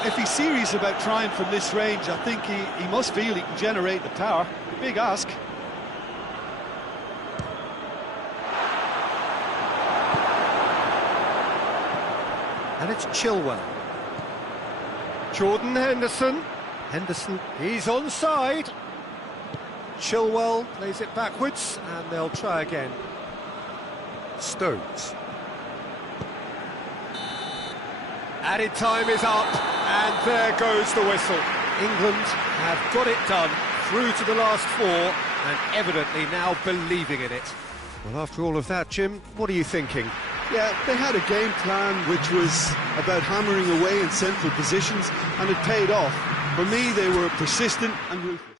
If he's serious about trying from this range, I think he must feel he can generate the power. Big ask. And it's Chilwell. Jordan Henderson. Henderson, he's onside. Chilwell plays it backwards, and they'll try again. Stones. Added time is up, and there goes the whistle. England have got it done, through to the last four, and evidently now believing in it. Well, after all of that, Jim, what are you thinking? Yeah, they had a game plan which was about hammering away in central positions, and it paid off. For me, they were persistent and ruthless.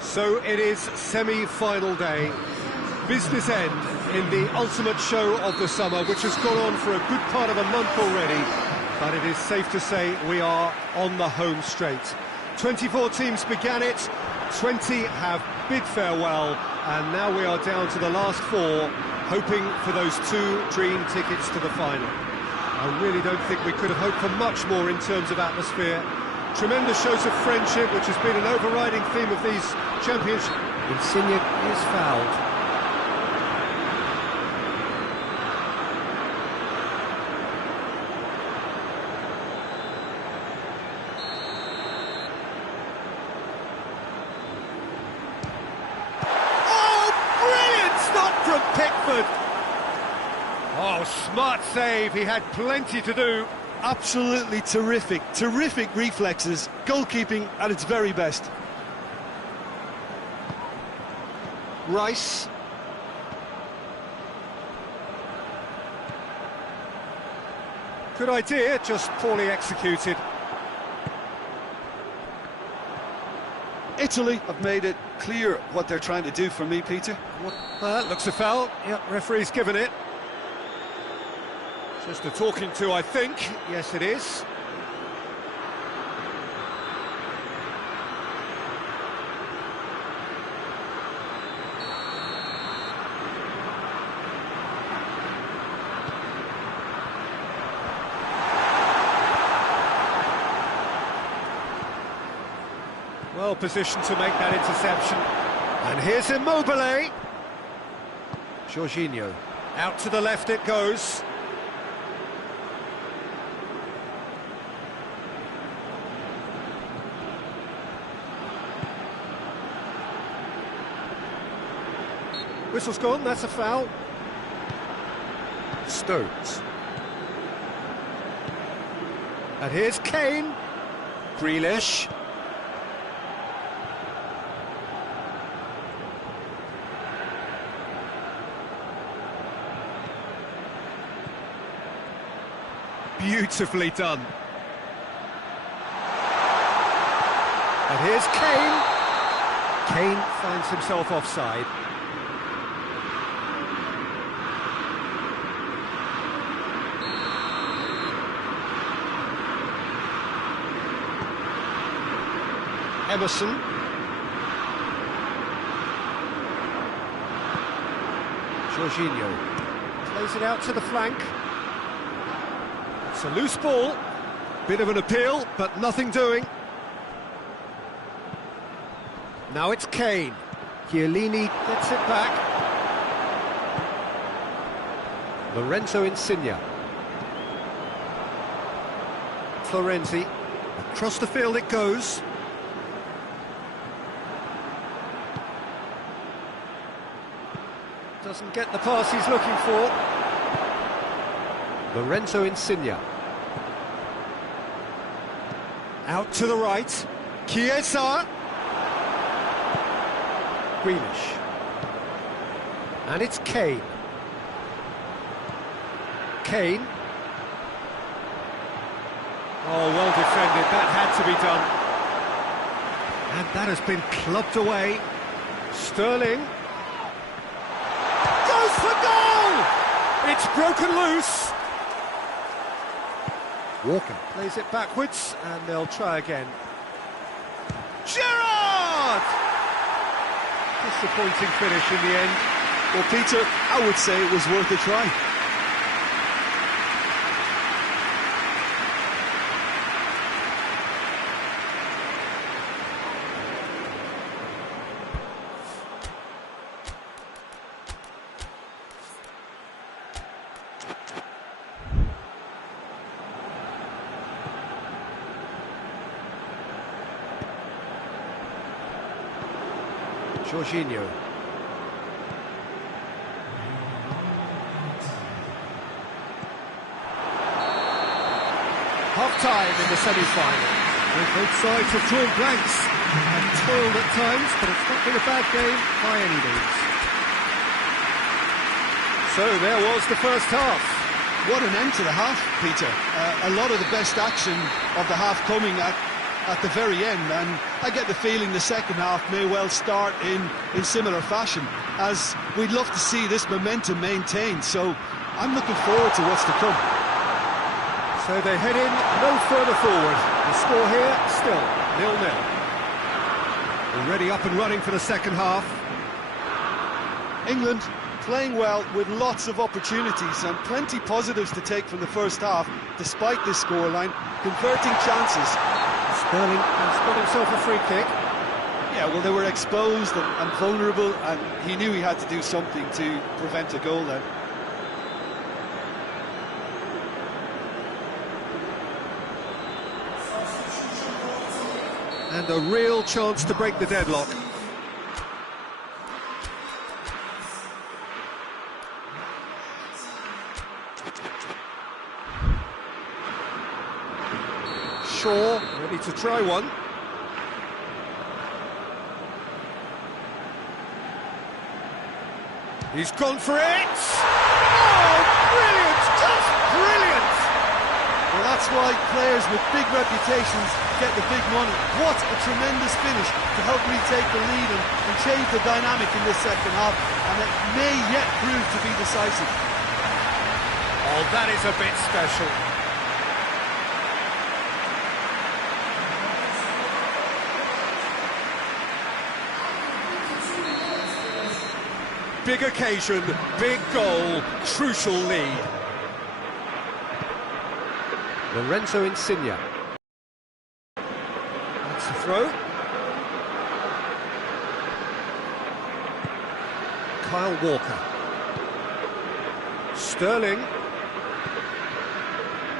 So it is semi-final day, business end, in the ultimate show of the summer, which has gone on for a good part of a month already, but it is safe to say we are on the home straight. 24 teams began it, 20 have bid farewell, and now we are down to the last 4, hoping for those 2 dream tickets to the final. I really don't think we could have hoped for much more in terms of atmosphere. Tremendous shows of friendship, which has been an overriding theme of these championships. Insigne is fouled. Oh, smart save, he had plenty to do. Absolutely terrific reflexes, goalkeeping at its very best. Rice. Good idea, just poorly executed. Italy have made it clear what they're trying to do for me, Peter. That looks a foul. Yep, referee's given it. Just a talking to, I think. Yes, it is. Well positioned to make that interception. And here's Immobile. Jorginho. Out to the left it goes. Whistle's gone, that's a foul. Stones. And here's Kane. Grealish. Beautifully done. And here's Kane. Kane finds himself offside. Emerson. Jorginho plays it out to the flank. It's a loose ball, bit of an appeal, but nothing doing. Now it's Kane. Chiellini gets it back. Lorenzo Insigne. Florenzi. Across the field it goes. Doesn't get the pass he's looking for. Lorenzo Insigne. Out to the right. Chiesa. Grealish. And it's Kane. Kane. Oh, well defended. That had to be done. And that has been clubbed away. Sterling. Goes for goal! It's broken loose. Walker plays it backwards, and they'll try again. Gerrard! Disappointing finish in the end. Well, Peter, I would say it was worth a try. Jorginho. Half-time in the semi-final. Both sides have drawn blanks and toiled at times, but it's not been a bad game by any means. So there was the first half. What an end to the half, Peter. A lot of the best action of the half coming at at the very end, and I get the feeling the second half may well start in similar fashion, as we'd love to see this momentum maintained, so I'm looking forward to what's to come. So they head in no further forward. The score here still 0-0. Already up and running for the second half. England playing well with lots of opportunities and plenty positives to take from the first half, despite this scoreline, converting chances. Sterling has got himself a free kick. Yeah, well, they were exposed and vulnerable, and he knew he had to do something to prevent a goal then. And a real chance to break the deadlock. Shaw, ready to try one. He's gone for it! Oh, brilliant! Just brilliant! Well, that's why players with big reputations get the big money. What a tremendous finish to help retake the lead and change the dynamic in this second half, and it may yet prove to be decisive. Oh, that is a bit special. Big occasion, big goal, crucial lead. Lorenzo Insigne. That's the throw. Kyle Walker. Sterling.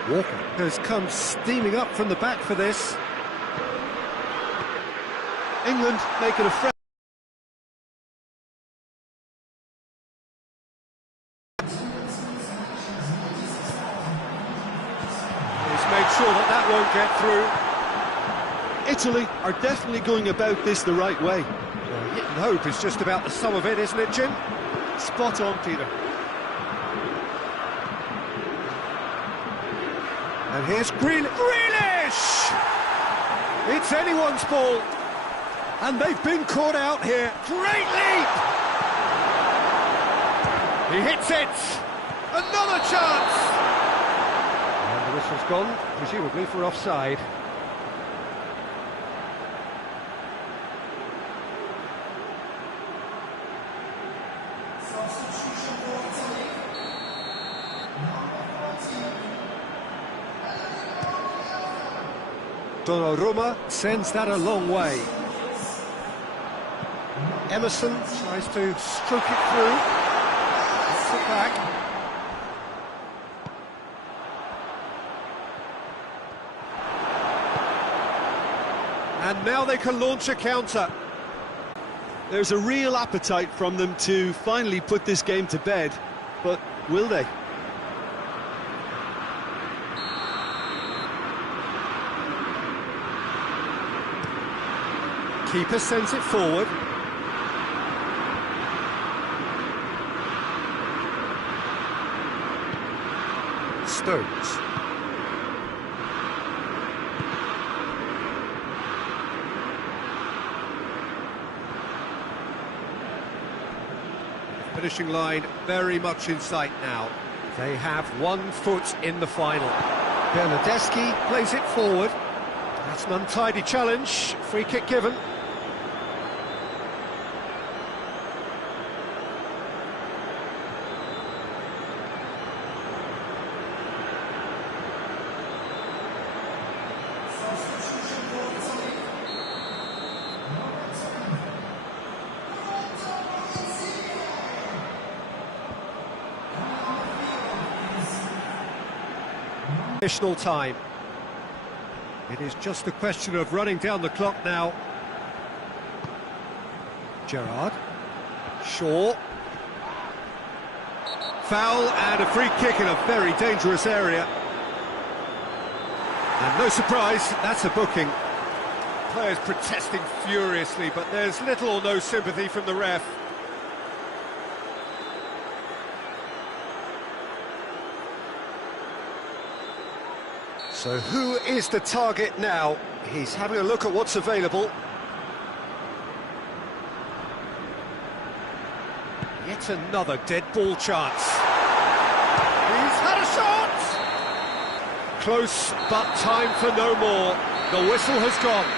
Walker has come steaming up from the back for this. England make it a fresh. Made sure that won't get through. Italy are definitely going about this the right way. Well, hit and hope is just about the sum of it, isn't it, Jim? Spot on, Peter. And here's Grealish! It's anyone's ball. And they've been caught out here. Great leap! He hits it! Another chance! And the whistle's gone, presumably for offside. Donnarumma sends that a long way. Emerson tries to stroke it through. Gets it back. And now they can launch a counter. There's a real appetite from them to finally put this game to bed, but will they? Keeper sends it forward. Stones. Finishing line very much in sight now. They have 1 foot in the final. Bernardeschi plays it forward. That's an untidy challenge. Free kick given. Additional time. It is just a question of running down the clock now. Gerrard. Shaw. Foul and a free kick in a very dangerous area. And no surprise, that's a booking. Players protesting furiously, but there's little or no sympathy from the ref. So who is the target now? He's having a look at what's available. Yet another dead ball chance. He's had a shot! Close, but time for no more. The whistle has gone.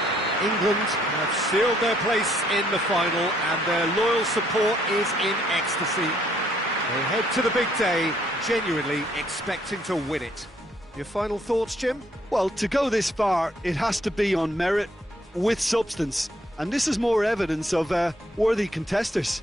England have sealed their place in the final, and their loyal support is in ecstasy. They head to the big day, genuinely expecting to win it. Your final thoughts, Jim? Well, to go this far, it has to be on merit, with substance. And this is more evidence of worthy contesters.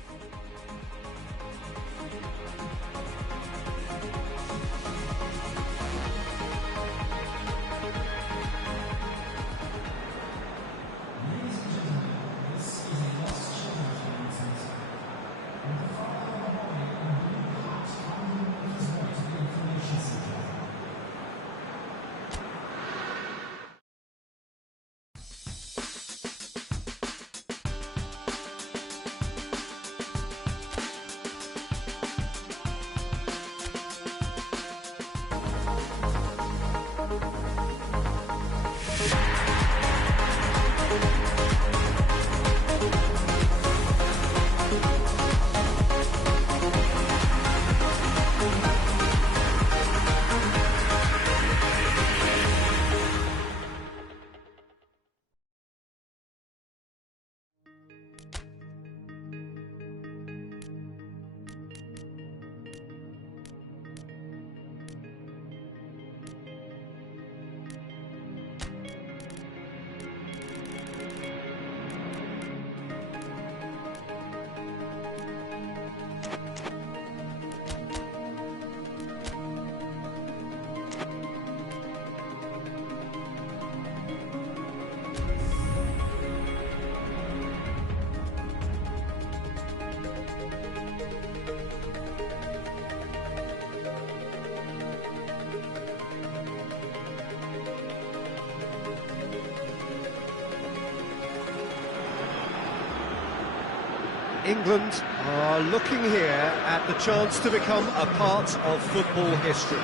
England are looking here at the chance to become a part of football history.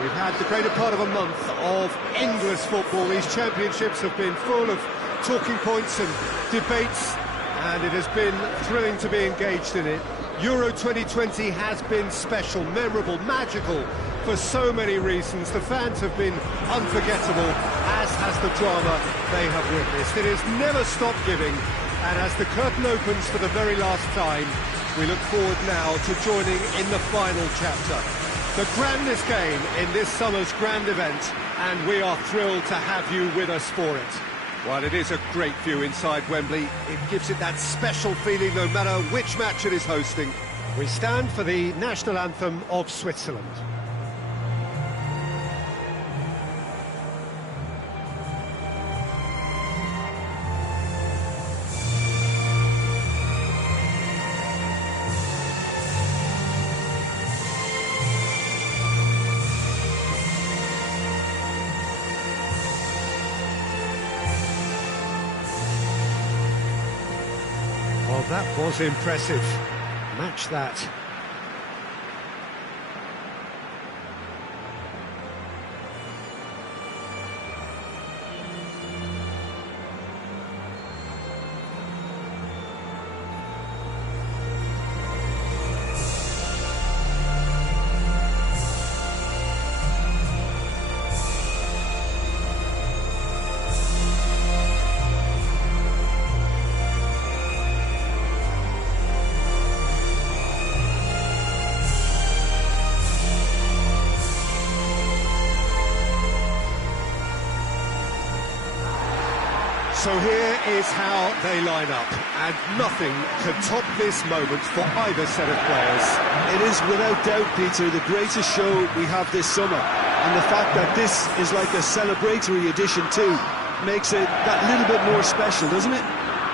We've had the greater part of a month of endless football. These championships have been full of talking points and debates, and it has been thrilling to be engaged in it. Euro 2020 has been special, memorable, magical for so many reasons. The fans have been unforgettable, as has the drama they have witnessed. It has never stopped giving. And as the curtain opens for the very last time, we look forward now to joining in the final chapter. The grandest game in this summer's grand event, and we are thrilled to have you with us for it. While it is a great view inside Wembley, it gives it that special feeling no matter which match it is hosting. We stand for the national anthem of Switzerland. Well, that was impressive. Match that. So here is how they line up, and nothing can top this moment for either set of players. It is without doubt, Peter, the greatest show we have this summer, and the fact that this is like a celebratory edition too makes it that little bit more special, doesn't it?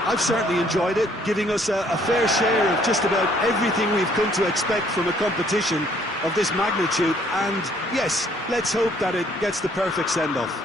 I've certainly enjoyed it, giving us a fair share of just about everything we've come to expect from a competition of this magnitude, and yes, let's hope that it gets the perfect send-off.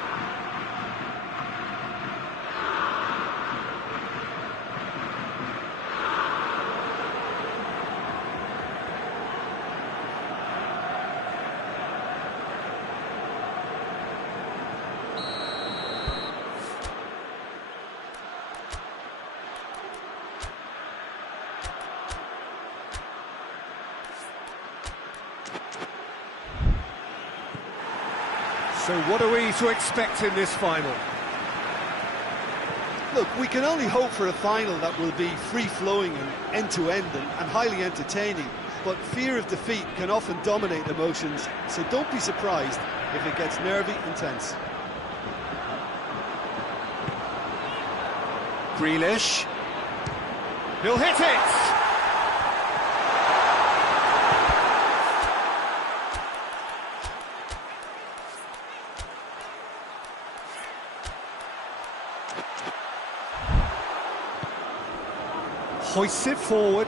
So what are we to expect in this final? Look, we can only hope for a final that will be free-flowing and end-to-end and highly entertaining, but fear of defeat can often dominate emotions, so don't be surprised if it gets nervy and tense. Grealish. He'll hit it! Hoists it forward.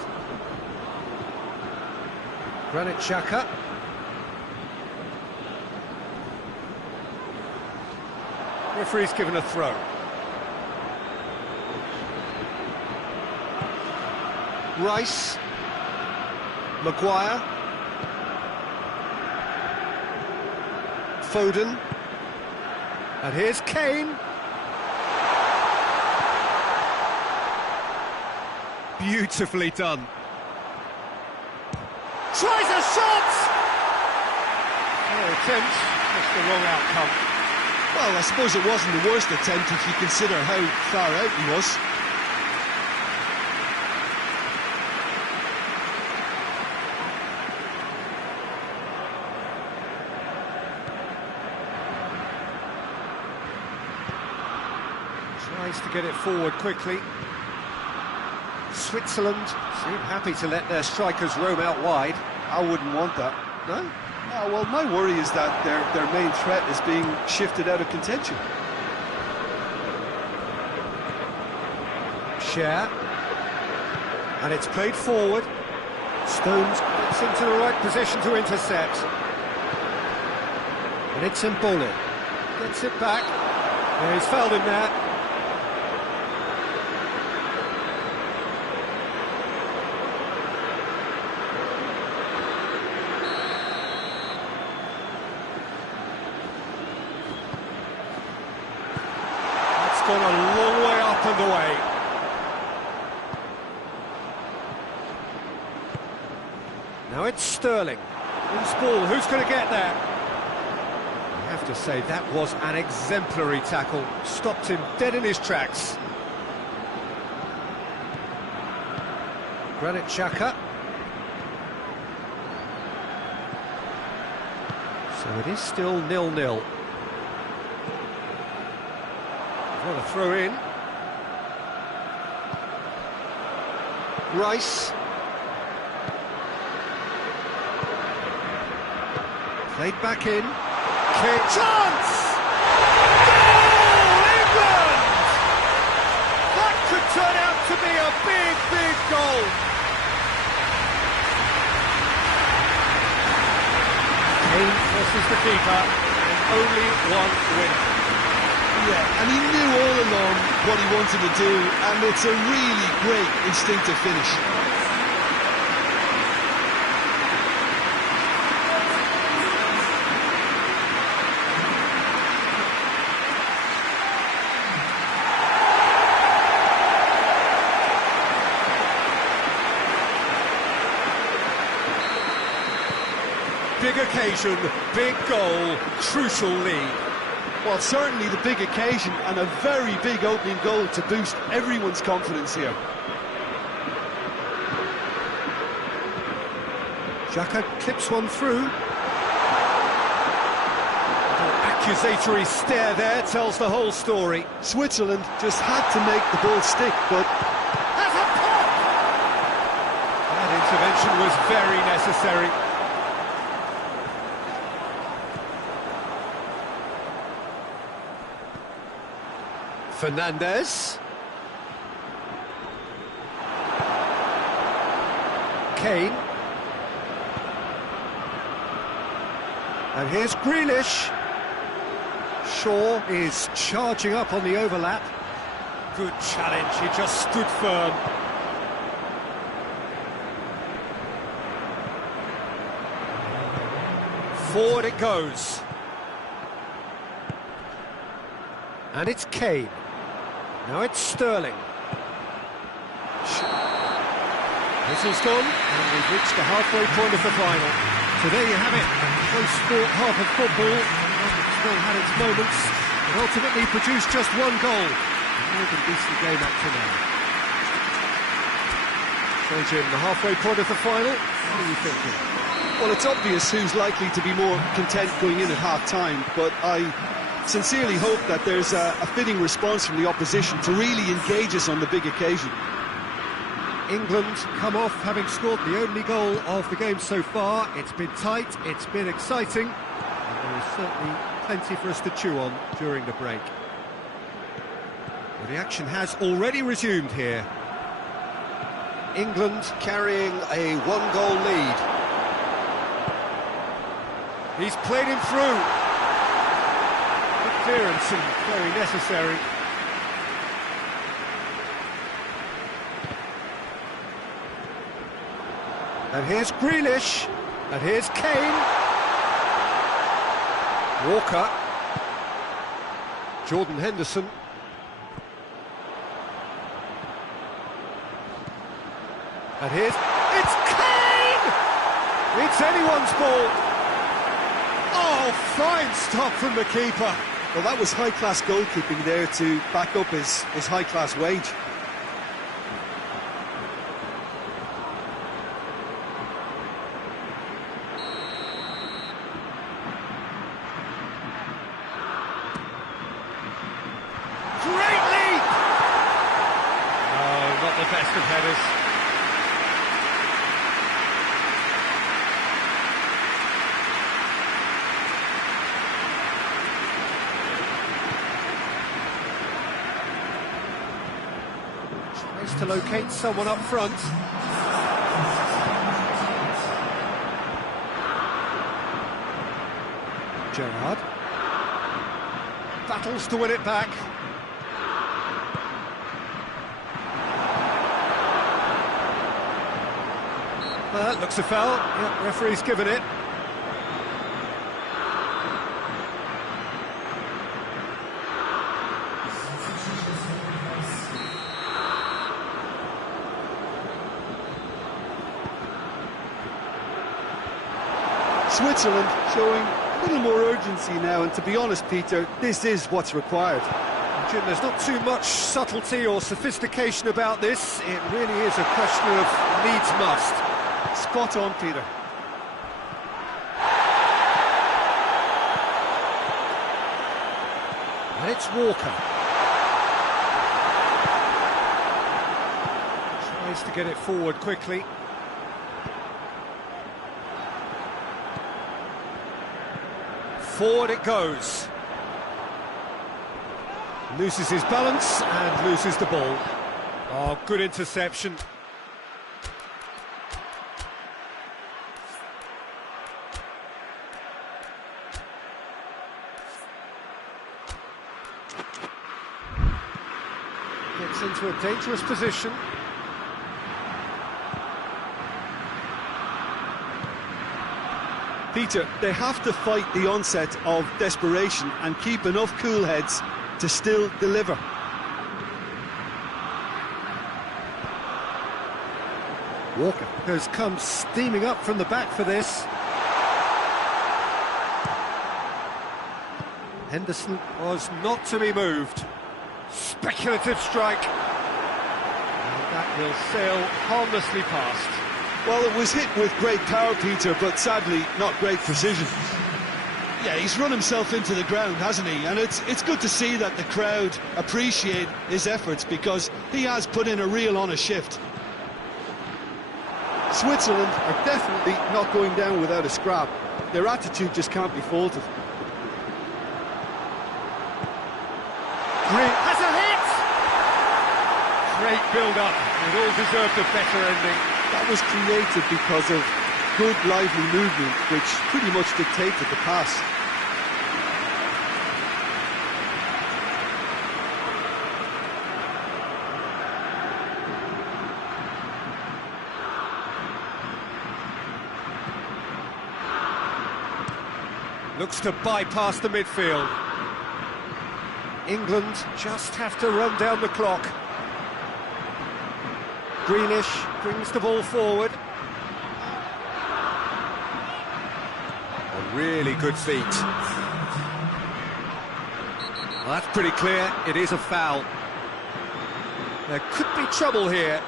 Granit Xhaka. Referee's given a throw. Rice. Maguire. Foden. And here's Kane. Beautifully done. Tries a shot! Attempt, just the wrong outcome. Well, I suppose it wasn't the worst attempt if you consider how far out he was. Tries to get it forward quickly. Switzerland seem happy to let their strikers roam out wide. I wouldn't want that. No? No, well, my worry is that their main threat is being shifted out of contention. Cher. And it's played forward. Stones gets into the right position to intercept. And it's Mbole. Gets it back. Yeah, he's fouled him there. Gone a long way up and away. Now it's Sterling. Loose ball, who's going to get there? I have to say, that was an exemplary tackle. Stopped him dead in his tracks. Granit Xhaka. So it is still 0-0. What a throw in. Rice. Played back in. Chance! Goal! England! That could turn out to be a big, big goal. Kane versus the keeper, and only one winner. Yeah, and he knew all along what he wanted to do, and it's a really great instinctive finish. Big occasion, big goal, crucial lead. Well, certainly the big occasion and a very big opening goal to boost everyone's confidence here. Xhaka clips one through. An accusatory stare there tells the whole story. Switzerland just had to make the ball stick, but... Has a pop! That intervention was very necessary. Fernandez. Kane. And here's Grealish. Shaw is charging up on the overlap. Good challenge, he just stood firm. Forward it goes. And it's Kane. Now it's Sterling. Whistle's gone, and we've reached the halfway point of the final. So there you have it, a close sport half of football. Portugal had its moments, but ultimately produced just one goal. More than decent game up to now. So Jim, the halfway point of the final, what are you thinking? Well, it's obvious who's likely to be more content going in at half-time, but I sincerely hope that there's a fitting response from the opposition to really engage us on the big occasion. England come off having scored the only goal of the game so far. It's been tight, it's been exciting, and there is certainly plenty for us to chew on during the break. Well, the action has already resumed here. England carrying a one-goal lead. He's played him through. Good clearance and very necessary. And here's Grealish, and here's Kane. Walker. Jordan Henderson. And here's... It's Kane! It's anyone's ball. Oh, fine stop from the keeper. Well, that was high-class goalkeeping there to back up his high-class wage. The best of headers. Tries to locate someone up front. Gerrard battles to win it back. Looks a foul. Yep, referee's given it. Switzerland showing a little more urgency now, and to be honest, Peter, this is what's required. Jim, there's not too much subtlety or sophistication about this. It really is a question of needs must. Spot on, Peter. And it's Walker. Tries to get it forward quickly. Forward it goes. Loses his balance and loses the ball. Oh, good interception. Gets into a dangerous position. Peter, they have to fight the onset of desperation and keep enough cool heads to still deliver. Walker has come steaming up from the back for this. Henderson was not to be moved. Speculative strike. And that will sail harmlessly past. Well, it was hit with great power, Peter, but sadly not great precision. Yeah, he's run himself into the ground, hasn't he? And it's good to see that the crowd appreciate his efforts, because he has put in a real honest shift. Switzerland are definitely not going down without a scrap. Their attitude just can't be faulted. Has a hit! Great build-up. It all deserved a better ending. That was created because of good, lively movement, which pretty much dictated the pass. Looks to bypass the midfield. England just have to run down the clock. Grealish brings the ball forward. A really good feat. Well, that's pretty clear. It is a foul. There could be trouble here.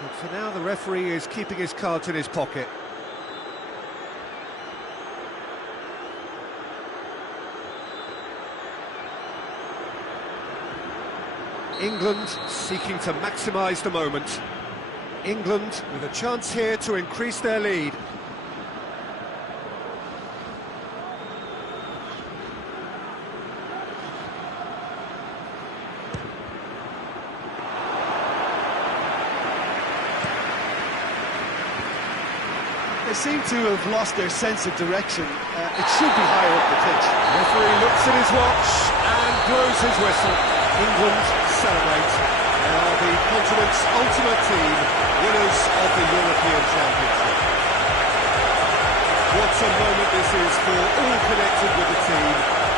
But for now, the referee is keeping his cards in his pocket. England seeking to maximise the moment. England with a chance here to increase their lead. They seem to have lost their sense of direction. It should be higher up the pitch. The referee looks at his watch and blows his whistle. England celebrate. They are the continent's ultimate team, winners of the European Championship. What a moment this is for all connected with the team.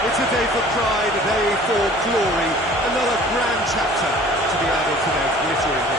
It's a day for pride, a day for glory, another grand chapter to be added to their glittering